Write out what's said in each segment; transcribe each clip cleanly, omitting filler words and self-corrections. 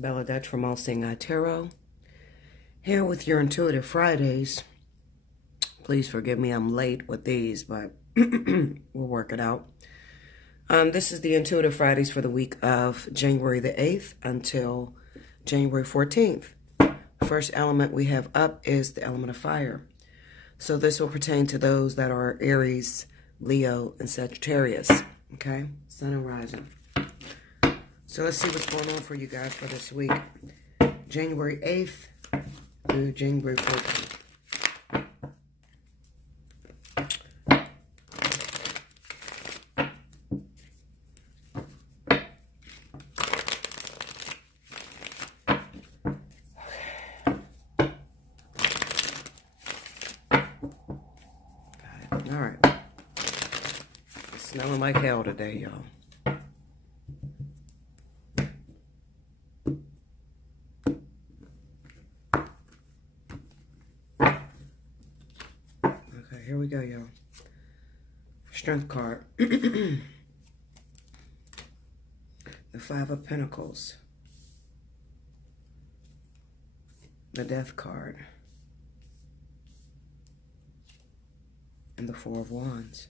Bella Dutch from Allseeingeyetarot. Here with your Intuitive Fridays. Please forgive me, I'm late with these, but we'll work it out. This is the Intuitive Fridays for the week of January the 8th until January 14th. First element we have up is the element of fire. So this will pertain to those that are Aries, Leo, and Sagittarius. Okay? Sun and rising. So let's see what's going on for you guys for this week. January 8th through January 14th. All right. It's smelling like hell today, y'all. Okay, here we go, y'all. Strength card. The Five of Pentacles. The Death card. And the Four of Wands.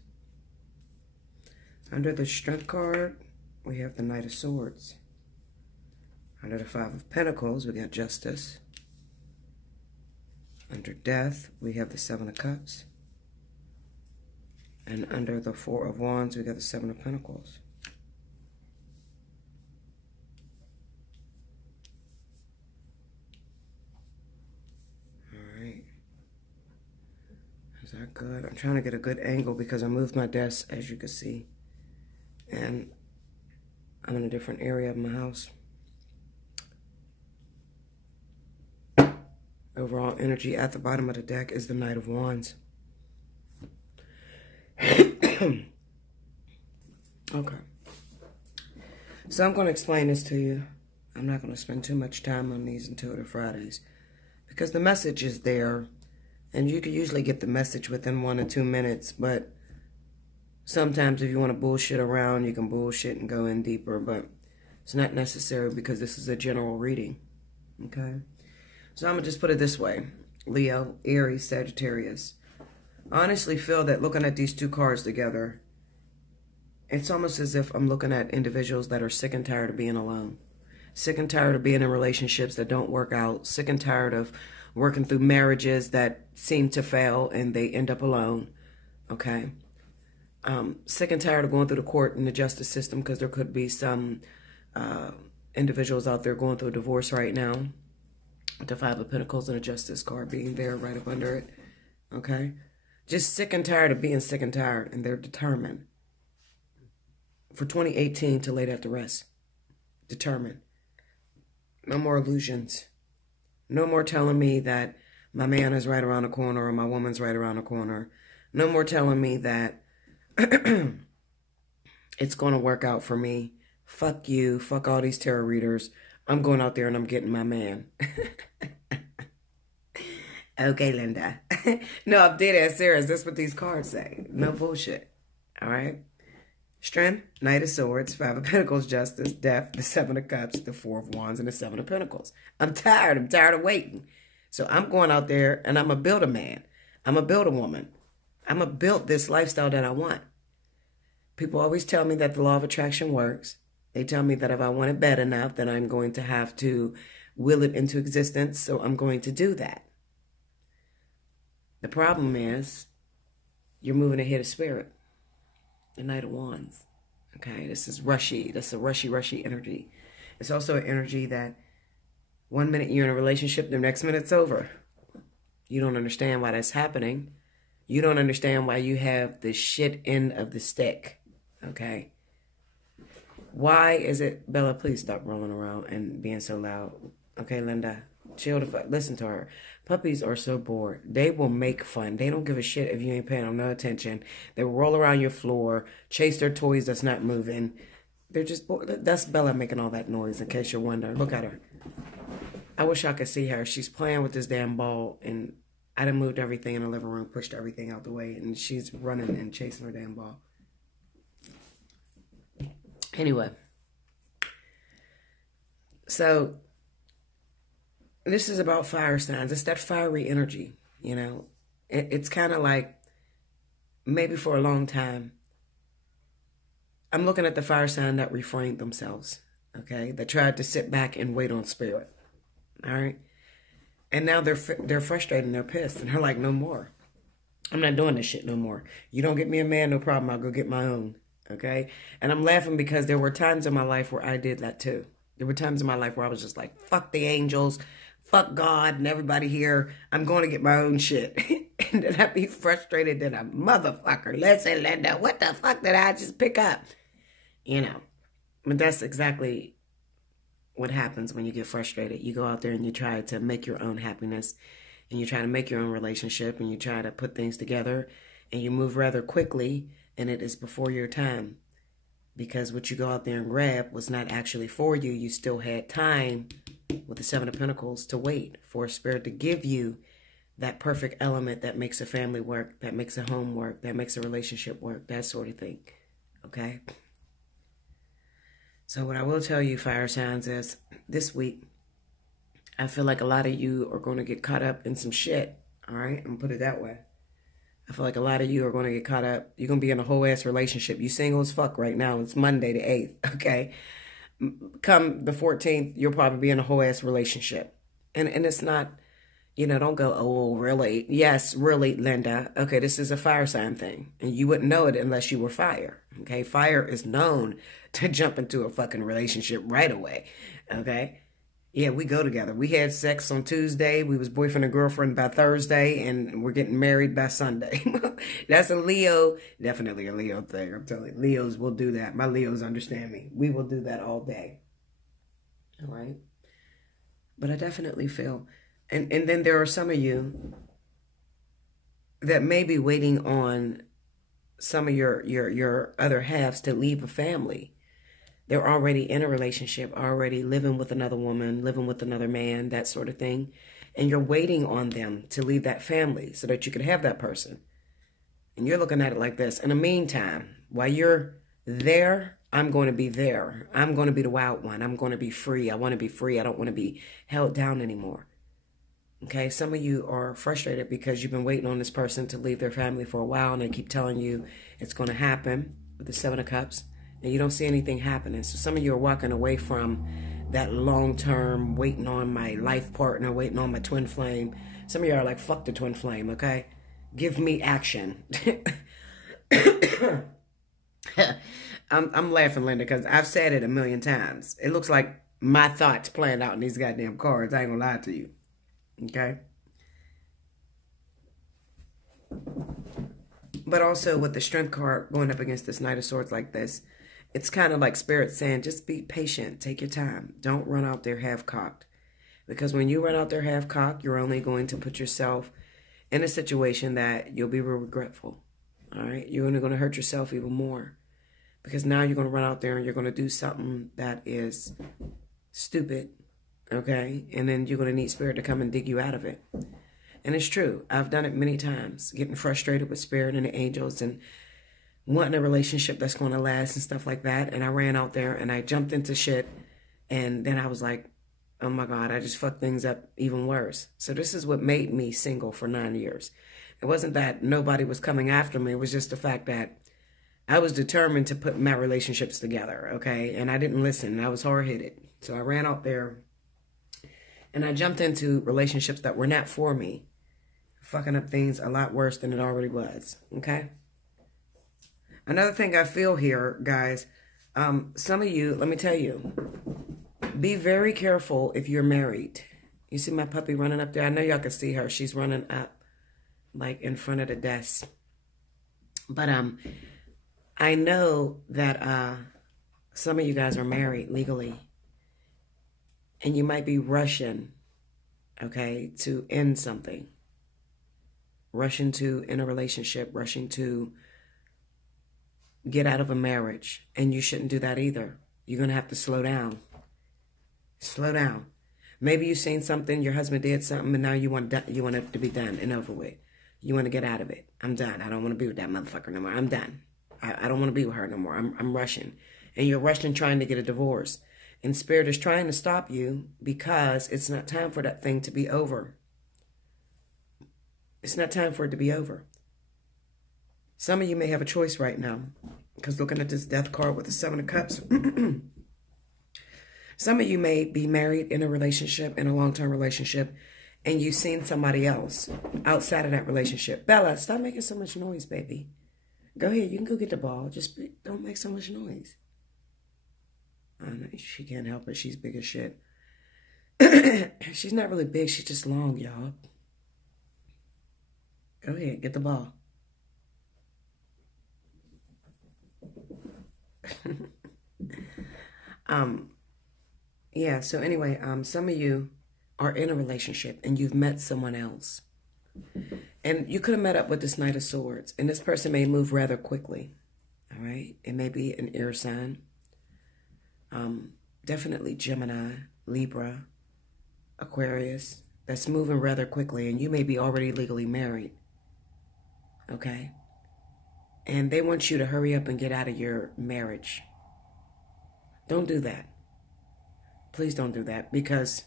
Under the Strength card, we have the Knight of Swords. Under the Five of Pentacles, we got Justice. Under Death, we have the Seven of Cups. And under the Four of Wands, we got the Seven of Pentacles. All right. Is that good? I'm trying to get a good angle because I moved my desk, as you can see. And I'm in a different area of my house. Overall energy at the bottom of the deck is the Knight of Wands. Okay. So I'm going to explain this to you. I'm not going to spend too much time on these Intuitive Fridays because the message is there. And you can usually get the message within 1 or 2 minutes, but sometimes if you want to bullshit around, you can bullshit and go in deeper, but it's not necessary because this is a general reading, okay? So I'm going to just put it this way. Leo, Aries, Sagittarius. I honestly feel that looking at these two cards together, it's almost as if I'm looking at individuals that are sick and tired of being alone. Sick and tired of being in relationships that don't work out. Sick and tired of working through marriages that seem to fail and they end up alone, okay? Sick and tired of going through the court and the justice system because there could be some individuals out there going through a divorce right now. The Five of Pentacles and a Justice card being there right up under it, okay? Just sick and tired of being sick and tired, and they're determined for 2018 to lay that to rest. Determined. No more illusions. No more telling me that my man is right around the corner or my woman's right around the corner. No more telling me that it's going to work out for me. Fuck you. Fuck all these tarot readers. I'm going out there and I'm getting my man. Okay, Linda. No, I'm dead ass serious. That's what these cards say. No bullshit. All right? Strength, Knight of Swords, Five of Pentacles, Justice, Death, the Seven of Cups, the Four of Wands, and the Seven of Pentacles. I'm tired. I'm tired of waiting. So I'm going out there and I'm going to build a man. I'm going to build a woman. I'm going to build this lifestyle that I want. People always tell me that the law of attraction works. They tell me that if I want it bad enough, then I'm going to have to will it into existence. So I'm going to do that. The problem is you're moving ahead of spirit. The Knight of Wands. Okay, this is rushy. That's a rushy energy. It's also an energy that 1 minute you're in a relationship, the next minute it's over. You don't understand why that's happening. You don't understand why you have the shit end of the stick. Okay? Why is it... Bella, please stop rolling around and being so loud. Okay, Linda? Chill the fuck. Listen to her. Puppies are so bored. They will make fun. They don't give a shit if you ain't paying them no attention. They will roll around your floor, chase their toys that's not moving. They're just bored. That's Bella making all that noise, in case you're wondering. Look at her. I wish I could see her. She's playing with this damn ball, and I done moved everything in the living room, pushed everything out the way, and she's running and chasing her damn ball. Anyway. So this is about fire signs. It's that fiery energy, you know. It's kind of like, maybe for a long time, I'm looking at the fire sign that refrained themselves, okay? That tried to sit back and wait on spirit, all right? And now they're frustrated and they're pissed. And they're like, no more. I'm not doing this shit no more. You don't get me a man, no problem. I'll go get my own, okay? And I'm laughing because there were times in my life where I did that too. There were times in my life where I was just like, fuck the angels, fuck God and everybody here. I'm going to get my own shit. And then I'd be frustrated that a motherfucker. Listen, Linda, what the fuck did I just pick up? You know, but that's exactly what happens when you get frustrated. You go out there and you try to make your own happiness, and you try to make your own relationship, and you try to put things together, and you move rather quickly, and it is before your time. Because what you go out there and grab was not actually for you. You still had time with the Seven of Pentacles to wait for a spirit to give you that perfect element that makes a family work, that makes a home work, that makes a relationship work, that sort of thing. Okay? So what I will tell you, fire signs, is this week, I feel like a lot of you are going to get caught up in some shit. All right? I'm going to put it that way. I feel like a lot of you are going to get caught up. You're going to be in a whole ass relationship. You single as fuck right now. It's Monday the 8th. Okay? Come the 14th, you'll probably be in a whole ass relationship. And it's not, you know, don't go, oh, really? Yes, really, Linda. Okay, this is a fire sign thing. And you wouldn't know it unless you were fire. Okay? Fire is known to jump into a fucking relationship right away. Okay? Yeah, we go together. We had sex on Tuesday. We was boyfriend and girlfriend by Thursday, and we're getting married by Sunday. That's a Leo, definitely a Leo thing. I'm telling you, Leos will do that. My Leos understand me. We will do that all day. All right? But I definitely feel, and then there are some of you that may be waiting on some of your other halves to leave a family. They're already in a relationship, already living with another woman, living with another man, that sort of thing. And you're waiting on them to leave that family so that you can have that person. And you're looking at it like this. In the meantime, while you're there, I'm going to be there. I'm going to be the wild one. I'm going to be free. I want to be free. I don't want to be held down anymore. Okay, some of you are frustrated because you've been waiting on this person to leave their family for a while, and they keep telling you it's going to happen with the Seven of Cups. And you don't see anything happening. So some of you are walking away from that long-term, waiting on my life partner, waiting on my twin flame. Some of you are like, fuck the twin flame, okay? Give me action. I'm laughing, Linda, because I've said it a million times. It looks like my thoughts playing out in these goddamn cards. I ain't gonna lie to you, okay? But also with the Strength card going up against this Knight of Swords like this, it's kind of like Spirit saying, just be patient. Take your time. Don't run out there half-cocked. Because when you run out there half-cocked, you're only going to put yourself in a situation that you'll be real regretful. All right? You're only going to hurt yourself even more. Because now you're going to run out there and you're going to do something that is stupid. Okay? And then you're going to need Spirit to come and dig you out of it. And it's true. I've done it many times. Getting frustrated with Spirit and the angels and wanting a relationship that's going to last and stuff like that. And I ran out there and I jumped into shit. And then I was like, oh my God, I just fucked things up even worse. So this is what made me single for 9 years. It wasn't that nobody was coming after me. It was just the fact that I was determined to put my relationships together, okay? And I didn't listen. I was hard-headed. So I ran out there and I jumped into relationships that were not for me, fucking up things a lot worse than it already was, okay? Another thing I feel here, guys, some of you, let me tell you, be very careful if you're married. You see my puppy running up there? I know y'all can see her. She's running up, like, in front of the desk. But I know that some of you guys are married legally. And you might be rushing, okay, to end something. Rushing to end a relationship, rushing to get out of a marriage. And you shouldn't do that either. You're going to have to slow down. Slow down. Maybe you've seen something, your husband did something, and now you want it to be done and over with. You want to get out of it. I'm done. I don't want to be with that motherfucker no more. I'm done. I don't want to be with her no more. I'm rushing. And you're rushing trying to get a divorce. And Spirit is trying to stop you because it's not time for that thing to be over. It's not time for it to be over. Some of you may have a choice right now. Because looking at this death card with the 7 of Cups. Some of you may be married in a relationship, in a long-term relationship. And you've seen somebody else outside of that relationship. Bella, stop making so much noise, baby. Go ahead. You can go get the ball. Just don't make so much noise. I know she can't help it. She's big as shit. She's not really big. She's just long, y'all. Go ahead. Get the ball. Yeah, so anyway, some of you are in a relationship and you've met someone else. And you could have met up with this Knight of Swords. And this person may move rather quickly. All right? It may be an air sign. Definitely Gemini, Libra, Aquarius. That's moving rather quickly. And you may be already legally married. Okay? And they want you to hurry up and get out of your marriage. Don't do that. Please don't do that. Because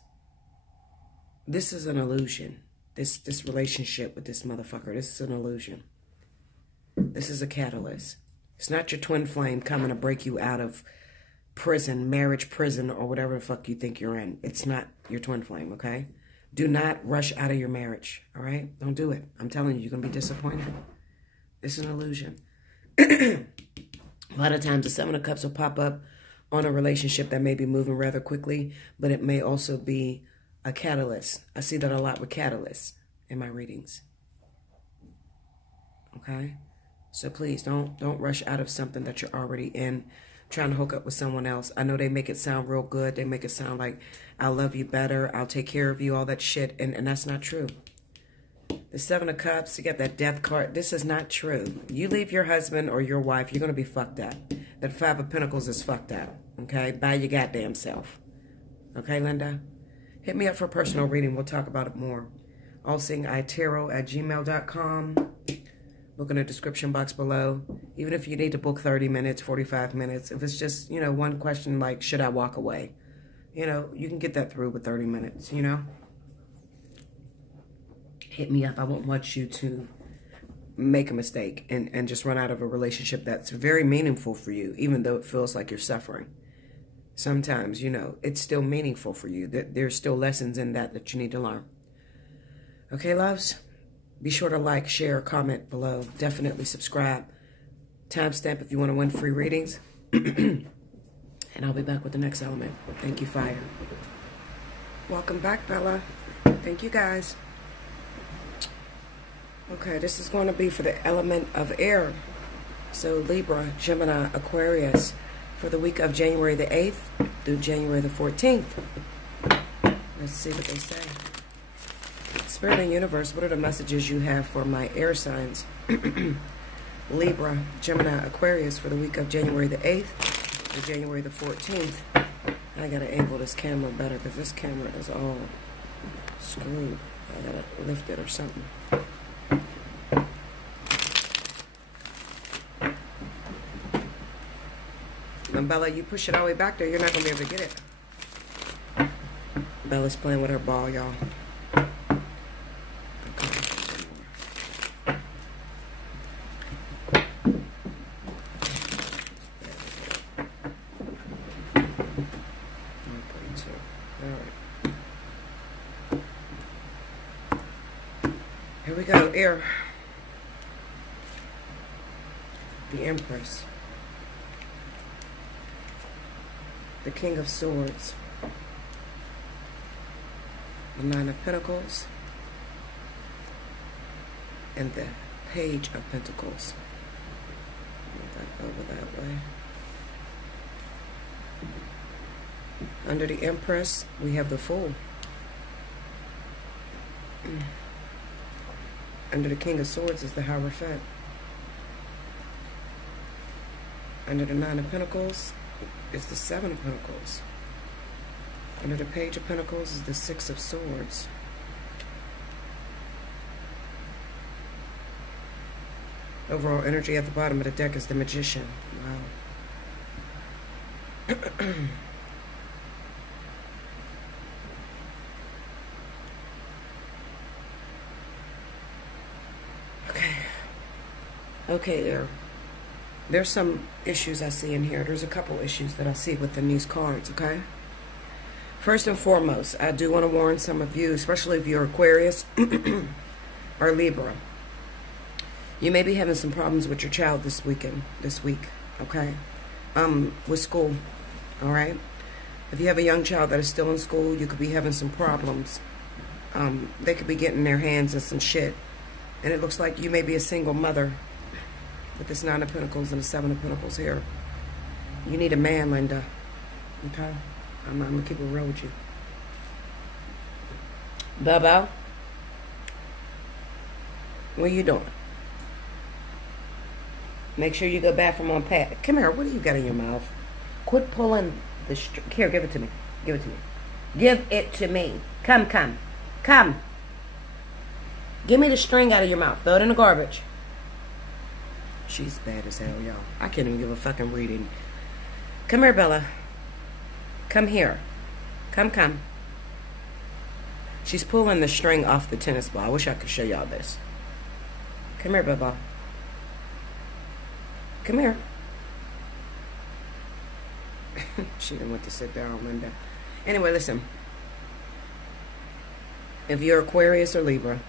this is an illusion. This relationship with this motherfucker, this is an illusion. This is a catalyst. It's not your twin flame coming to break you out of prison, marriage prison, or whatever the fuck you think you're in. It's not your twin flame, okay? Do not rush out of your marriage, all right? Don't do it. I'm telling you, you're going to be disappointed. It's an illusion. A lot of times the 7 of Cups will pop up on a relationship that may be moving rather quickly, but it may also be a catalyst. I see that a lot with catalysts in my readings. Okay? So please don't rush out of something that you're already in, trying to hook up with someone else. I know they make it sound real good. They make it sound like I'll love you better, I'll take care of you, all that shit, and that's not true. The 7 of Cups, you got that death card. This is not true. You leave your husband or your wife, you're going to be fucked up. That 5 of Pentacles is fucked up. Okay? By your goddamn self. Okay, Linda? Hit me up for a personal reading. We'll talk about it more. Allseeingeyetarot@gmail.com. Look in the description box below. Even if you need to book 30 minutes, 45 minutes. If it's just, you know, one question like, should I walk away? You know, you can get that through with 30 minutes, you know? Hit me up. I won't want you to make a mistake and just run out of a relationship that's very meaningful for you, even though it feels like you're suffering. Sometimes, you know, it's still meaningful for you. There's still lessons in that you need to learn. Okay, loves? Be sure to like, share, comment below. Definitely subscribe. Timestamp if you want to win free readings. And I'll be back with the next element. Thank you, Fire. Welcome back, Bella. Thank you, guys. Okay, this is going to be for the element of air. So Libra, Gemini, Aquarius for the week of January the 8th through January the 14th. Let's see what they say. Spirit and Universe, what are the messages you have for my air signs? Libra, Gemini, Aquarius for the week of January the 8th through January the 14th. I got to angle this camera better because this camera is all screwed. I got to lift it or something. And Bella, you push it all the way back there, you're not going to be able to get it. Bella's playing with her ball, y'all. Here we go, air. The Empress. The King of Swords. The 9 of Pentacles. And the Page of Pentacles. Move that over that way. Under the Empress, we have the Fool. Under the King of Swords is the Hierophant. Under the 9 of Pentacles is the 7 of Pentacles. Under the Page of Pentacles is the 6 of Swords. Overall energy at the bottom of the deck is the Magician. Wow. Okay. Okay, there's some issues I see in here. There's a couple issues that I see within these cards, okay? First and foremost, I do want to warn some of you, especially if you're Aquarius or Libra. You may be having some problems with your child this week, okay? With school, all right? If you have a young child that is still in school, you could be having some problems. They could be getting their hands in some shit. And it looks like you may be a single mother with this 9 of Pentacles and the 7 of Pentacles here. You need a man, Linda, okay? I'm going to keep it real with you. Baba, what are you doing? Make sure you go bathroom on pat. Come here, what do you got in your mouth? Quit pulling the string. Here, give it to me. Give it to me. Give it to me. Come. Give me the string out of your mouth. Throw it in the garbage. She's bad as hell, y'all. I can't even give a fucking reading. Come here, Bella. Come here. Come. She's pulling the string off the tennis ball. I wish I could show y'all this. Come here, Baba. Come here. She didn't want to sit down, Linda. Anyway, listen. If you're Aquarius or Libra,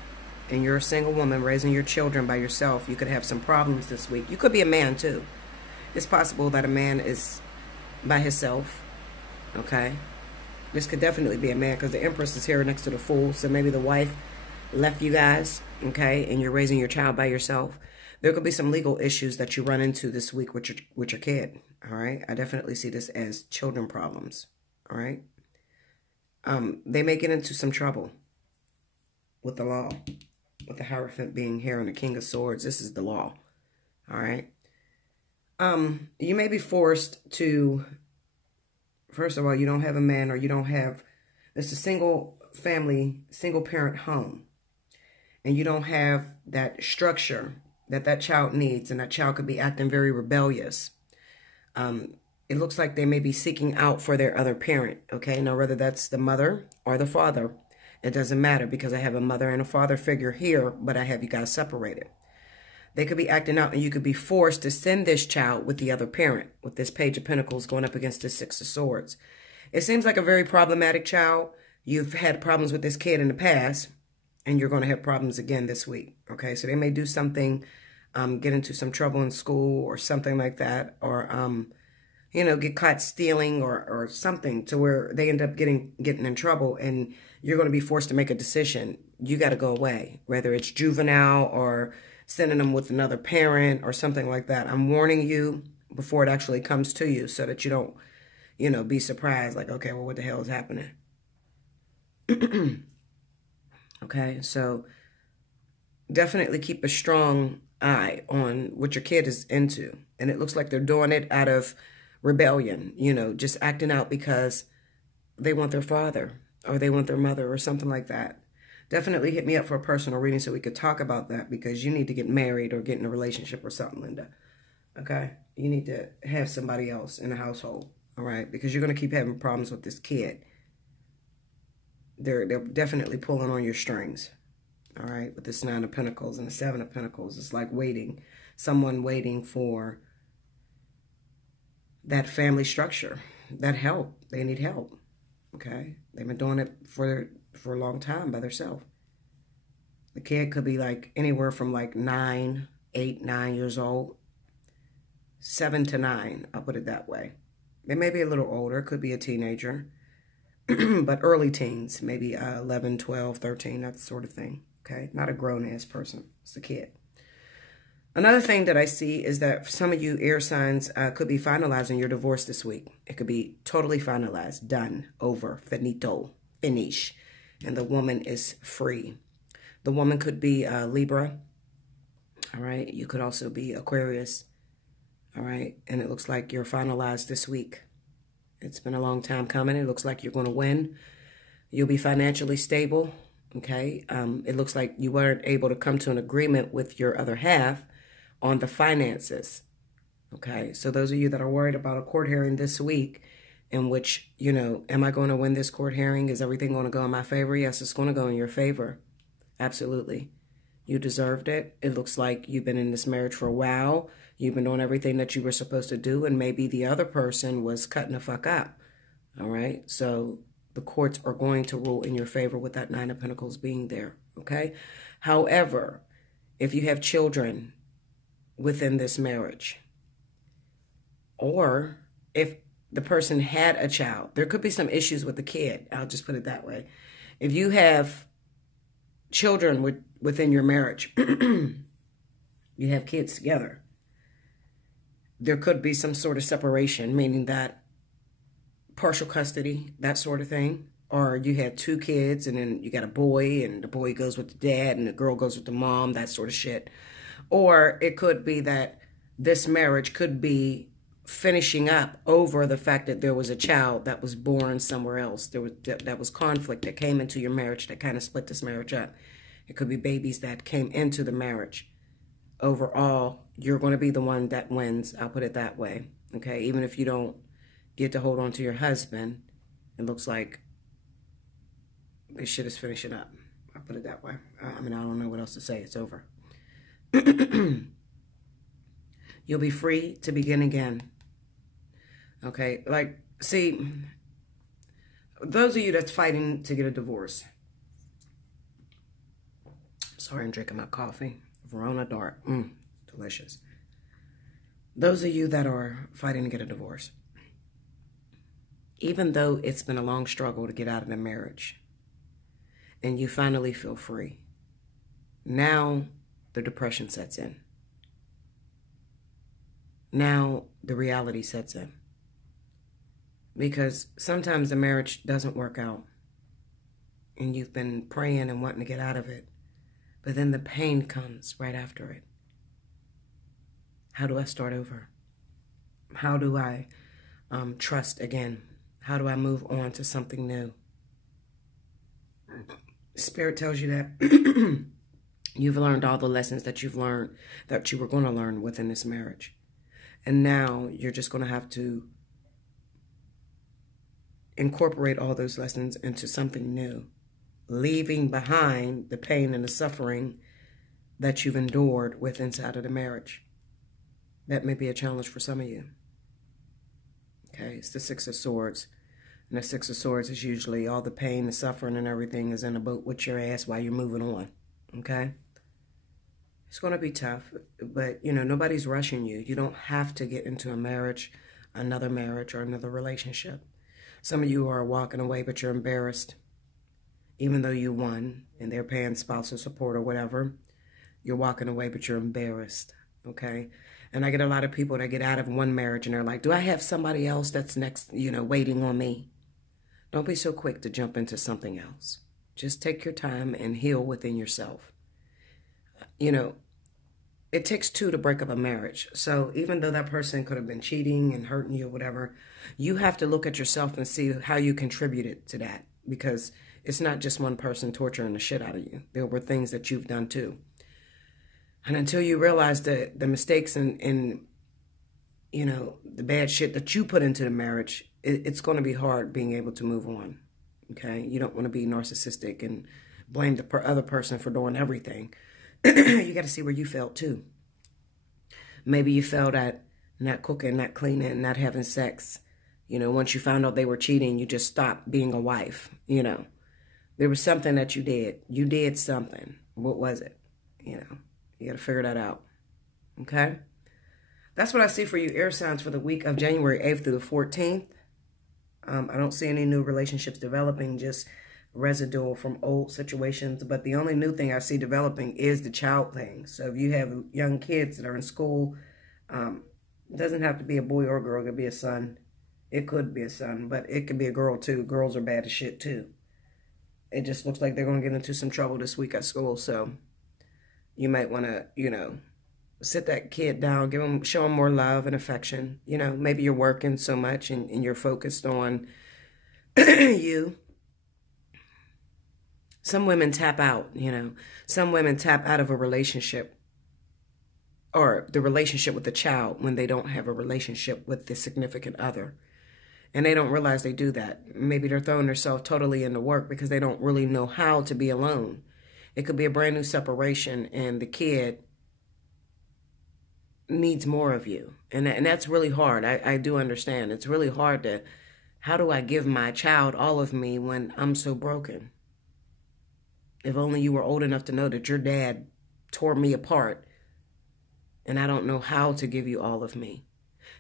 and you're a single woman raising your children by yourself, you could have some problems this week. You could be a man, too. It's possible that a man is by himself. Okay, this could definitely be a man because the Empress is here next to the Fool. So maybe the wife left you guys, okay, and you're raising your child by yourself. There could be some legal issues that you run into this week with your kid. All right, I definitely see this as children problems. All right, they may get into some trouble with the law, with the Hierophant being here and the King of Swords. This is the law. All right, you may be forced to. First of all, you don't have a man, or you don't have, it's a single family, single parent home. And you don't have that structure that child needs. And that child could be acting very rebellious. It looks like they may be seeking out for their other parent. Okay, now whether that's the mother or the father, it doesn't matter because I have a mother and a father figure here, but I have you guys separated. They could be acting out and you could be forced to send this child with the other parent, with this Page of Pentacles going up against the 6 of Swords. It seems like a very problematic child. You've had problems with this kid in the past, and you're going to have problems again this week. Okay, so they may do something, get into some trouble in school or something like that, or, you know, get caught stealing or something to where they end up getting in trouble, and you're going to be forced to make a decision. You got to go away, whether it's juvenile or sending them with another parent or something like that. I'm warning you before it actually comes to you so that you don't, you know, be surprised. Like, okay, well, what the hell is happening? Okay, so definitely keep a strong eye on what your kid is into. And it looks like they're doing it out of rebellion, you know, just acting out because they want their father or they want their mother or something like that. Definitely hit me up for a personal reading so we could talk about that, because you need to get married or get in a relationship or something, Linda. Okay? You need to have somebody else in the household, all right? Because you're going to keep having problems with this kid. They're definitely pulling on your strings, all right? With this 9 of Pentacles and the 7 of Pentacles. It's like waiting. Someone waiting for that family structure, that help. They need help, okay? They've been doing it for a long time by themselves. The kid could be like anywhere from like 8, 9 years old. 7 to 9, I'll put it that way. They may be a little older, could be a teenager. But early teens, maybe 11, 12, 13, that sort of thing. Okay, not a grown-ass person. It's a kid. Another thing that I see is that some of you air signs could be finalizing your divorce this week. It could be totally finalized, done, over, finito, finish. And the woman is free. The woman could be Libra. All right. You could also be Aquarius. All right. And it looks like you're finalized this week. It's been a long time coming. It looks like you're going to win. You'll be financially stable. Okay. It looks like you weren't able to come to an agreement with your other half on the finances. Okay. So those of you that are worried about a court hearing this week, in which, you know, am I going to win this court hearing? Is everything going to go in my favor? Yes, it's going to go in your favor. Absolutely. You deserved it. It looks like you've been in this marriage for a while. You've been doing everything that you were supposed to do, and maybe the other person was cutting the fuck up. All right? So the courts are going to rule in your favor with that Nine of Pentacles being there. Okay? However, if you have children within this marriage, or if the person had a child, there could be some issues with the kid. I'll just put it that way. If you have children within your marriage, you have kids together, there could be some sort of separation, meaning that partial custody, that sort of thing. Or you had two kids and then you got a boy and the boy goes with the dad and the girl goes with the mom, that sort of shit. Or it could be that this marriage could be finishing up over the fact that there was a child that was born somewhere else. That was conflict that came into your marriage that kind of split this marriage up. It could be babies that came into the marriage. Overall, you're going to be the one that wins. I'll put it that way. Okay, even if you don't get to hold on to your husband, it looks like this shit is finishing up. I'll put it that way. I mean, I don't know what else to say. It's over. You'll be free to begin again. Okay, like, see, those of you that's fighting to get a divorce. Sorry, I'm drinking my coffee. Verona Dark. Delicious. Those of you that are fighting to get a divorce, even though it's been a long struggle to get out of the marriage, and you finally feel free, now the depression sets in. Now the reality sets in. Because sometimes the marriage doesn't work out. And you've been praying and wanting to get out of it. But then the pain comes right after it. How do I start over? How do I trust again? How do I move on to something new? Spirit tells you that you've learned all the lessons that you've learned, that you were going to learn within this marriage. And now you're just going to have to incorporate all those lessons into something new, leaving behind the pain and the suffering that you've endured with inside of the marriage. That may be a challenge for some of you. Okay, it's the Six of Swords. And the Six of Swords is usually all the pain, the suffering, and everything is in a boat with your ass while you're moving on. Okay? It's going to be tough, but, you know, nobody's rushing you. You don't have to get into a marriage, another marriage, or another relationship. Some of you are walking away, but you're embarrassed. Even though you won, and they're paying spousal support or whatever, you're walking away, but you're embarrassed. Okay? And I get a lot of people that get out of one marriage, and they're like, do I have somebody else that's next, you know, waiting on me? Don't be so quick to jump into something else. Just take your time and heal within yourself. You know, it takes two to break up a marriage. So even though that person could have been cheating and hurting you or whatever, you have to look at yourself and see how you contributed to that. Because it's not just one person torturing the shit out of you. There were things that you've done too. And until you realize the mistakes and you know, the bad shit that you put into the marriage, it's going to be hard being able to move on. Okay? You don't want to be narcissistic and blame the other person for doing everything. You got to see where you failed too. Maybe you failed at not cooking, not cleaning, not having sex. You know, once you found out they were cheating, you just stopped being a wife. You know, there was something that you did. You did something. What was it? You know, you got to figure that out. Okay? That's what I see for you air signs for the week of January 8th through the 14th. I don't see any new relationships developing, just residual from old situations. But the only new thing I see developing is the child thing. So if you have young kids that are in school, it doesn't have to be a boy or a girl. It could be a son. It could be a son, but it could be a girl too. Girls are bad as shit too. It just looks like they're going to get into some trouble this week at school. So you might want to, you know, sit that kid down, show them more love and affection. You know, maybe you're working so much and you're focused on you. Some women tap out, you know. Some women tap out of a relationship or the relationship with the child when they don't have a relationship with the significant other. And they don't realize they do that. Maybe they're throwing themselves totally into work because they don't really know how to be alone. It could be a brand new separation and the kid needs more of you. And that's really hard. I do understand. It's really hard to, how do I give my child all of me when I'm so broken? If only you were old enough to know that your dad tore me apart and I don't know how to give you all of me.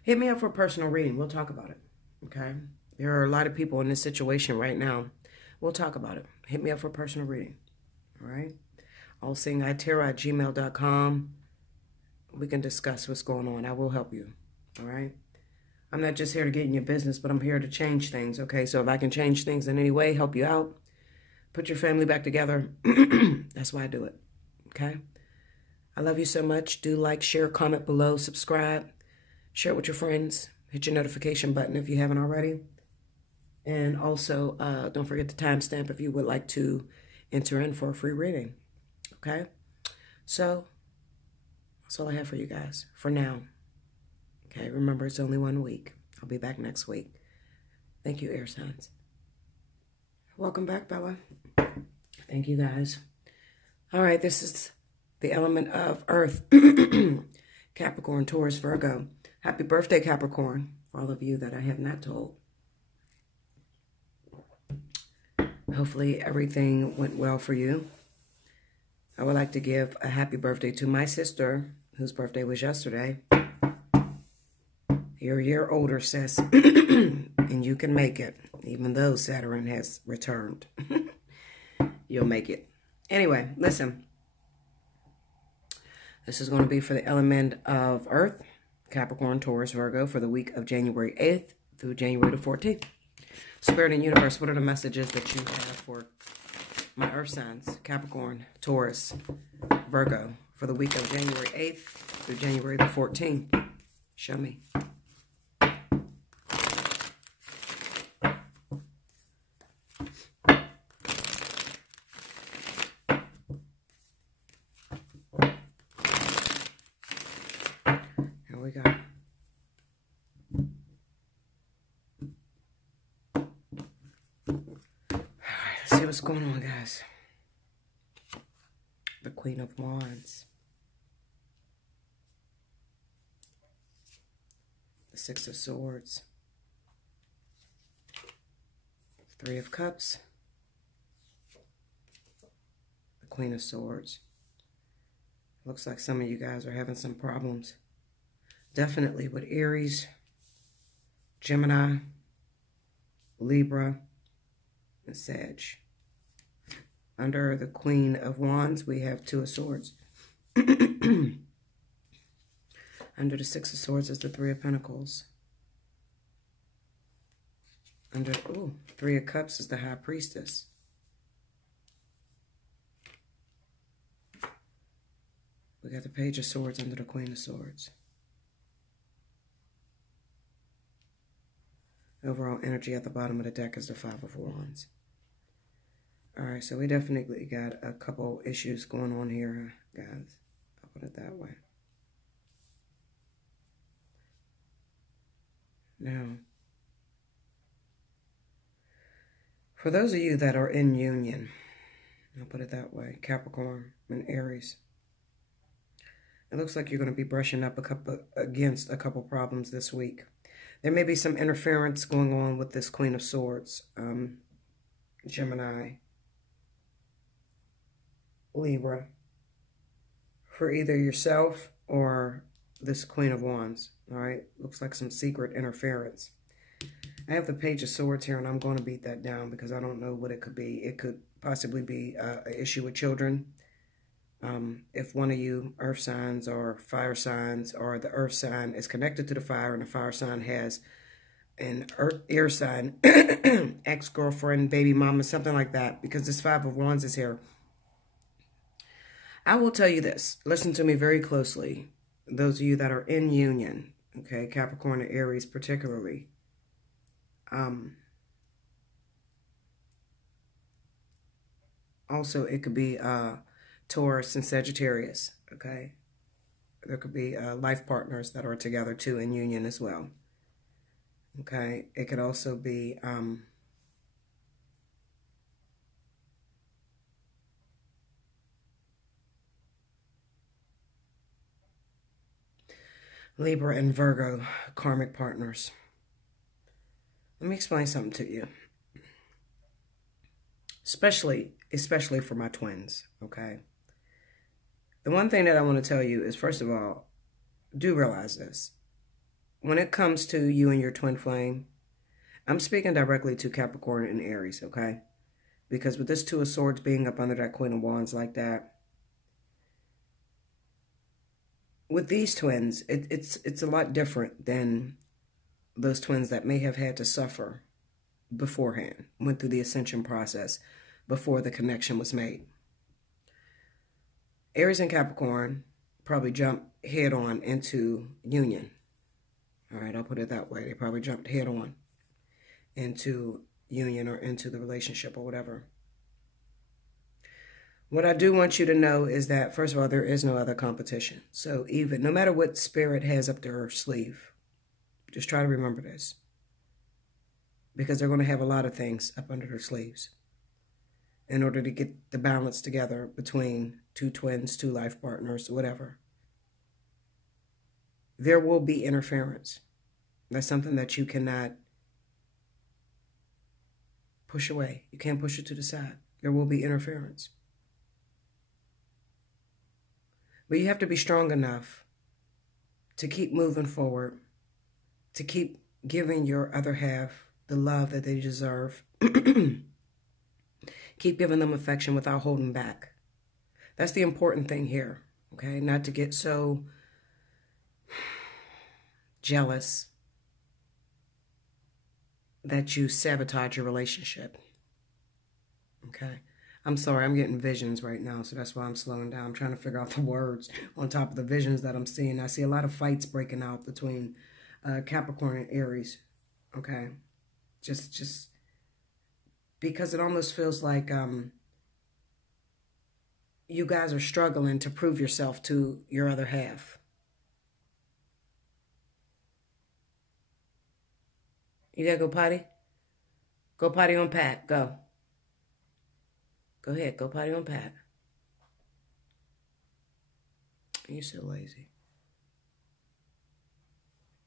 Hit me up for a personal reading. We'll talk about it. Okay? There are a lot of people in this situation right now. We'll talk about it. Hit me up for a personal reading. All right? Allseeingeyetarot@gmail.com. We can discuss what's going on. I will help you. All right? I'm not just here to get in your business, but I'm here to change things. Okay? So if I can change things in any way, help you out, put your family back together, that's why I do it. Okay? I love you so much. Do like, share, comment below, subscribe, share it with your friends. Hit your notification button if you haven't already. And also, don't forget the timestamp if you would like to enter in for a free reading. Okay? So, that's all I have for you guys for now. Okay? Remember, it's only 1 week. I'll be back next week. Thank you, air signs. Welcome back, Bella. Thank you, guys. All right, this is the element of Earth. Capricorn, Taurus, Virgo. Happy birthday, Capricorn. For all of you that I have not told. Hopefully everything went well for you. I would like to give a happy birthday to my sister, whose birthday was yesterday. You're a year older, sis. And you can make it, even though Saturn has returned. You'll make it. Anyway, listen. This is going to be for the element of Earth, Capricorn, Taurus, Virgo, for the week of January 8th through January the 14th. Spirit and universe, what are the messages that you have for my Earth signs, Capricorn, Taurus, Virgo, for the week of January 8th through January the 14th? Show me. Here we go. Let's see what's going on, guys. The Queen of Wands. The Six of Swords. Three of Cups. The Queen of Swords. Looks like some of you guys are having some problems. Definitely with Aries, Gemini, Libra, and Sag. Under the Queen of Wands, we have Two of Swords. Under the Six of Swords is the Three of Pentacles. Under, Three of Cups is the High Priestess. We got the Page of Swords under the Queen of Swords. Overall energy at the bottom of the deck is the Five of Wands. All right, so we definitely got a couple issues going on here, guys. I'll put it that way. Now, for those of you that are in union, I'll put it that way, Capricorn and Aries, it looks like you're going to be brushing up against a couple problems this week. There may be some interference going on with this Queen of Swords, Gemini, Libra, for either yourself or this Queen of Wands, all right? Looks like some secret interference. I have the Page of Swords here, and I'm going to beat that down because I don't know what it could be. It could possibly be an issue with children. If one of you earth signs or fire signs, or the earth sign is connected to the fire and the fire sign has an air sign, ex-girlfriend, baby mama, something like that, because this Five of Wands is here. I will tell you this. Listen to me very closely. Those of you that are in union, okay, Capricorn and Aries particularly. Also, it could be Taurus and Sagittarius, okay? There could be life partners that are together too in union as well, okay? It could also be Libra and Virgo karmic partners. Let me explain something to you. Especially for my twins, okay? The one thing that I want to tell you is, first of all, do realize this. When it comes to you and your twin flame, I'm speaking directly to Capricorn and Aries, okay? Because with this Two of Swords being up under that Queen of Wands like that, with these twins, it's a lot different than those twins that may have had to suffer beforehand, went through the ascension process before the connection was made. Aries and Capricorn probably jumped head on into union. All right, I'll put it that way. They probably jumped head on into union or into the relationship or whatever. What I do want you to know is that, first of all, there is no other competition. So even, no matter what spirit has up their sleeve, just try to remember this. Because they're going to have a lot of things up under their sleeves in order to get the balance together between two twins, two life partners, whatever. There will be interference. That's something that you cannot push away. You can't push it to the side. There will be interference. But you have to be strong enough to keep moving forward, to keep giving your other half the love that they deserve. Keep giving them affection without holding back. That's the important thing here, okay? Not to get so jealous that you sabotage your relationship, okay? I'm sorry, I'm getting visions right now, so that's why I'm slowing down. I'm trying to figure out the words on top of the visions that I'm seeing. I see a lot of fights breaking out between Capricorn and Aries, okay? Just because it almost feels like you guys are struggling to prove yourself to your other half. You gotta go potty? Go potty on Pat. Go. Go ahead. Go potty on Pat. You're so lazy.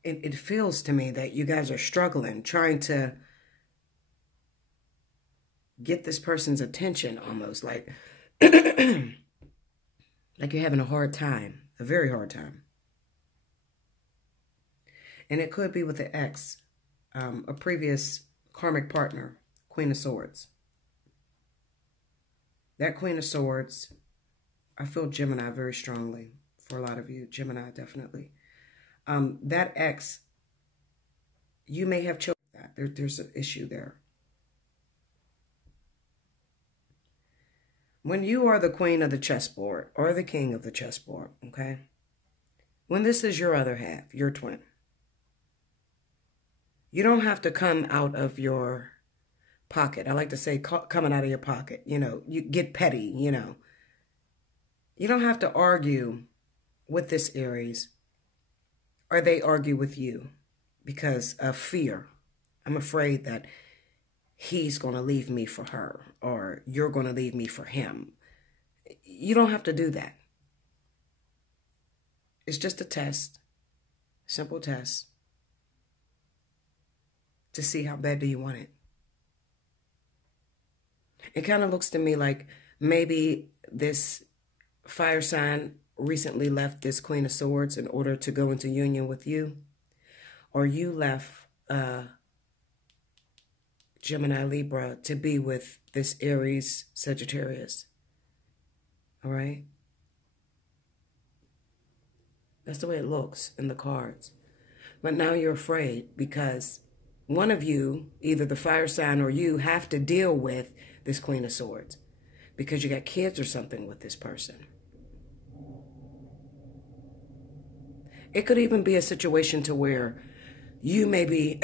It feels to me that you guys are struggling, trying to get this person's attention almost. Like, like you're having a hard time. A very hard time. And it could be with the ex. A previous karmic partner, Queen of Swords. That Queen of Swords, I feel Gemini very strongly for a lot of you. Gemini, definitely. That ex, you may have chosen that. There's an issue there. When you are the queen of the chessboard or the king of the chessboard, okay? When this is your other half, your twin, you don't have to come out of your pocket. I like to say coming out of your pocket. You know, you get petty, you know. You don't have to argue with this Aries or they argue with you because of fear. I'm afraid that he's going to leave me for her or you're going to leave me for him. You don't have to do that. It's just a test, simple test, to see how bad do you want it. It kind of looks to me like maybe this fire sign recently left this Queen of Swords in order to go into union with you. Or you left Gemini, Libra to be with this Aries, Sagittarius. All right? That's the way it looks in the cards. But now you're afraid because one of you, either the fire sign or you, have to deal with this Queen of Swords because you got kids or something with this person. It could even be a situation to where you may be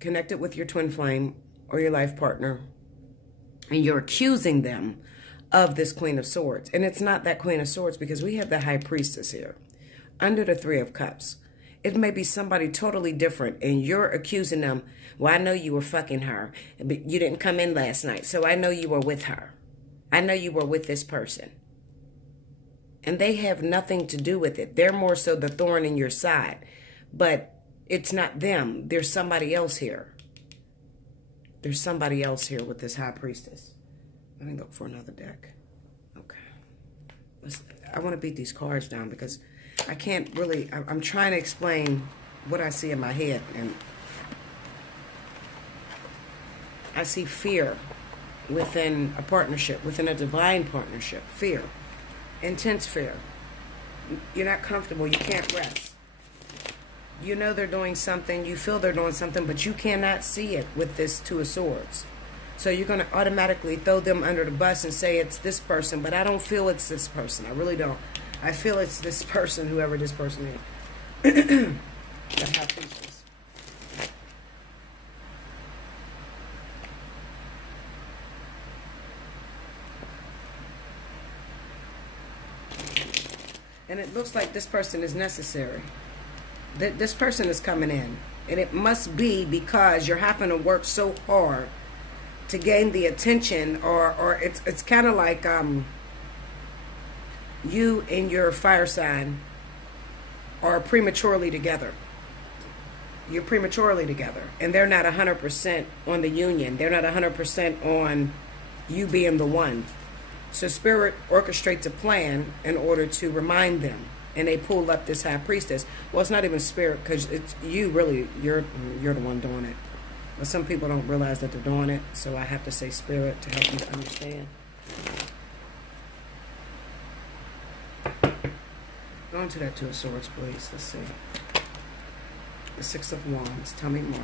connected with your twin flame or your life partner and you're accusing them of this Queen of Swords. And it's not that Queen of Swords because we have the High Priestess here under the Three of Cups. It may be somebody totally different, and you're accusing them, well, I know you were fucking her, but you didn't come in last night, so I know you were with her. I know you were with this person. And they have nothing to do with it. They're more so the thorn in your side. But it's not them. There's somebody else here. There's somebody else here with this High Priestess. Let me look for another deck. Okay. I want to beat these cards down because I can't really... I'm trying to explain what I see in my head. And I see fear within a partnership, within a divine partnership. Fear. Intense fear. You're not comfortable. You can't rest. You know they're doing something. You feel they're doing something, but you cannot see it with this Two of Swords. So you're going to automatically throw them under the bus and say it's this person, but I don't feel it's this person. I really don't. I feel it's this person, whoever this person is. That High Priestess. And it looks like this person is necessary. This person is coming in. And it must be because you're having to work so hard to gain the attention. Or it's kind of like you and your fire sign are prematurely together. You're prematurely together. And they're not 100% on the union. They're not 100% on you being the one. So Spirit orchestrates a plan in order to remind them. And they pull up this High Priestess. Well, it's not even Spirit because it's you really, you're the one doing it. But some people don't realize that they're doing it. So I have to say Spirit to help you to understand. Go into that Two of Swords, please. Let's see. The Six of Wands. Tell me more.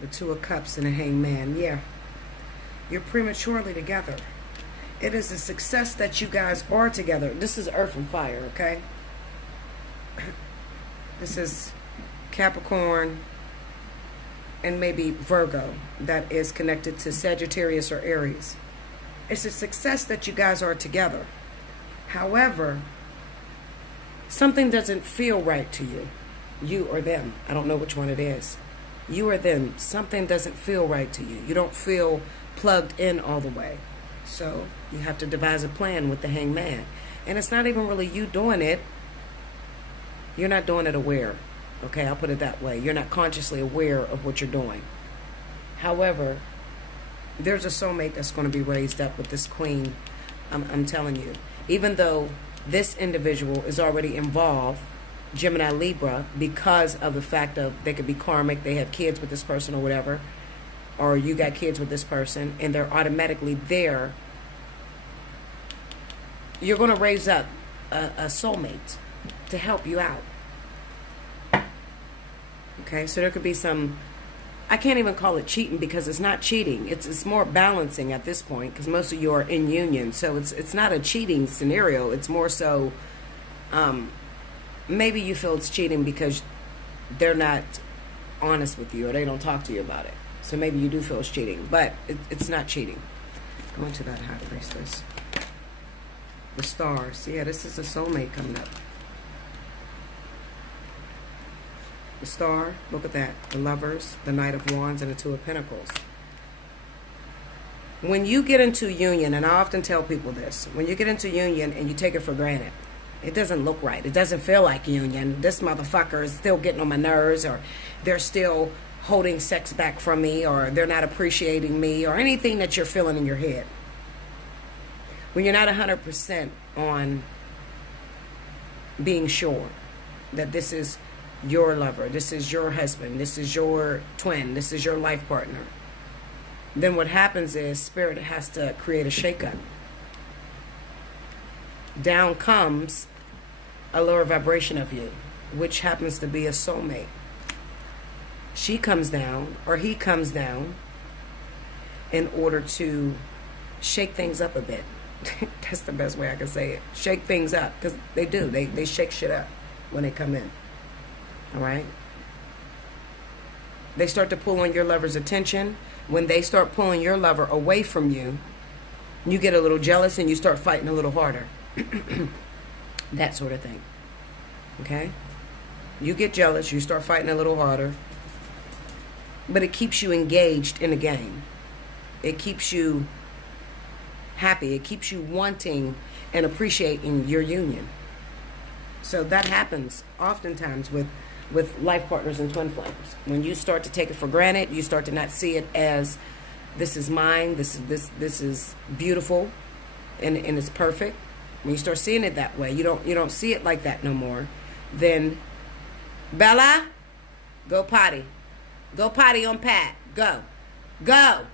The Two of Cups and the Hanged Man. Yeah. You're prematurely together. It is a success that you guys are together. This is Earth and Fire, okay? This is Capricorn and maybe Virgo that is connected to Sagittarius or Aries. It's a success that you guys are together. However, something doesn't feel right to you. You or them. I don't know which one it is. You or them. Something doesn't feel right to you. You don't feel plugged in all the way. So you have to devise a plan with the Hanged Man. And it's not even really you doing it. You're not doing it aware. Okay, I'll put it that way. You're not consciously aware of what you're doing. However, there's a soulmate that's going to be raised up with this Queen. I'm telling you. Even though this individual is already involved, Gemini, Libra, because of the fact of they could be karmic, they have kids with this person or whatever, or you got kids with this person, and they're automatically there. You're going to raise up a soulmate to help you out. Okay, so there could be some, I can't even call it cheating because it's not cheating. It's more balancing at this point because most of you are in union. So it's not a cheating scenario. It's more so, maybe you feel it's cheating because they're not honest with you or they don't talk to you about it. So maybe you do feel it's cheating, but it's not cheating. Go into that High Priestess. The Stars. Yeah, this is a soulmate coming up. The Star, look at that. The Lovers, the Knight of Wands, and the Two of Pentacles. When you get into union, and I often tell people this, when you get into union and you take it for granted, it doesn't look right. It doesn't feel like union. This motherfucker is still getting on my nerves, or they're still holding sex back from me, or they're not appreciating me, or anything that you're feeling in your head. When you're not 100% on being sure that this is your lover, this is your husband, this is your twin, this is your life partner, then what happens is Spirit has to create a shakeup. Down comes a lower vibration of you, which happens to be a soulmate. She comes down, or he comes down, in order to shake things up a bit. That's the best way I can say it. Shake things up, because they do. They shake shit up when they come in. All right? They start to pull on your lover's attention. When they start pulling your lover away from you, you get a little jealous and you start fighting a little harder. That sort of thing. Okay? You get jealous, you start fighting a little harder. But it keeps you engaged in the game. It keeps you happy. It keeps you wanting and appreciating your union. So that happens oftentimes with life partners and twin flames. When you start to take it for granted, you start to not see it as this is mine, this is beautiful, and it's perfect. When you start seeing it that way, you don't see it like that no more. Then, Bella, go potty. Go potty on Pat. Go. Go.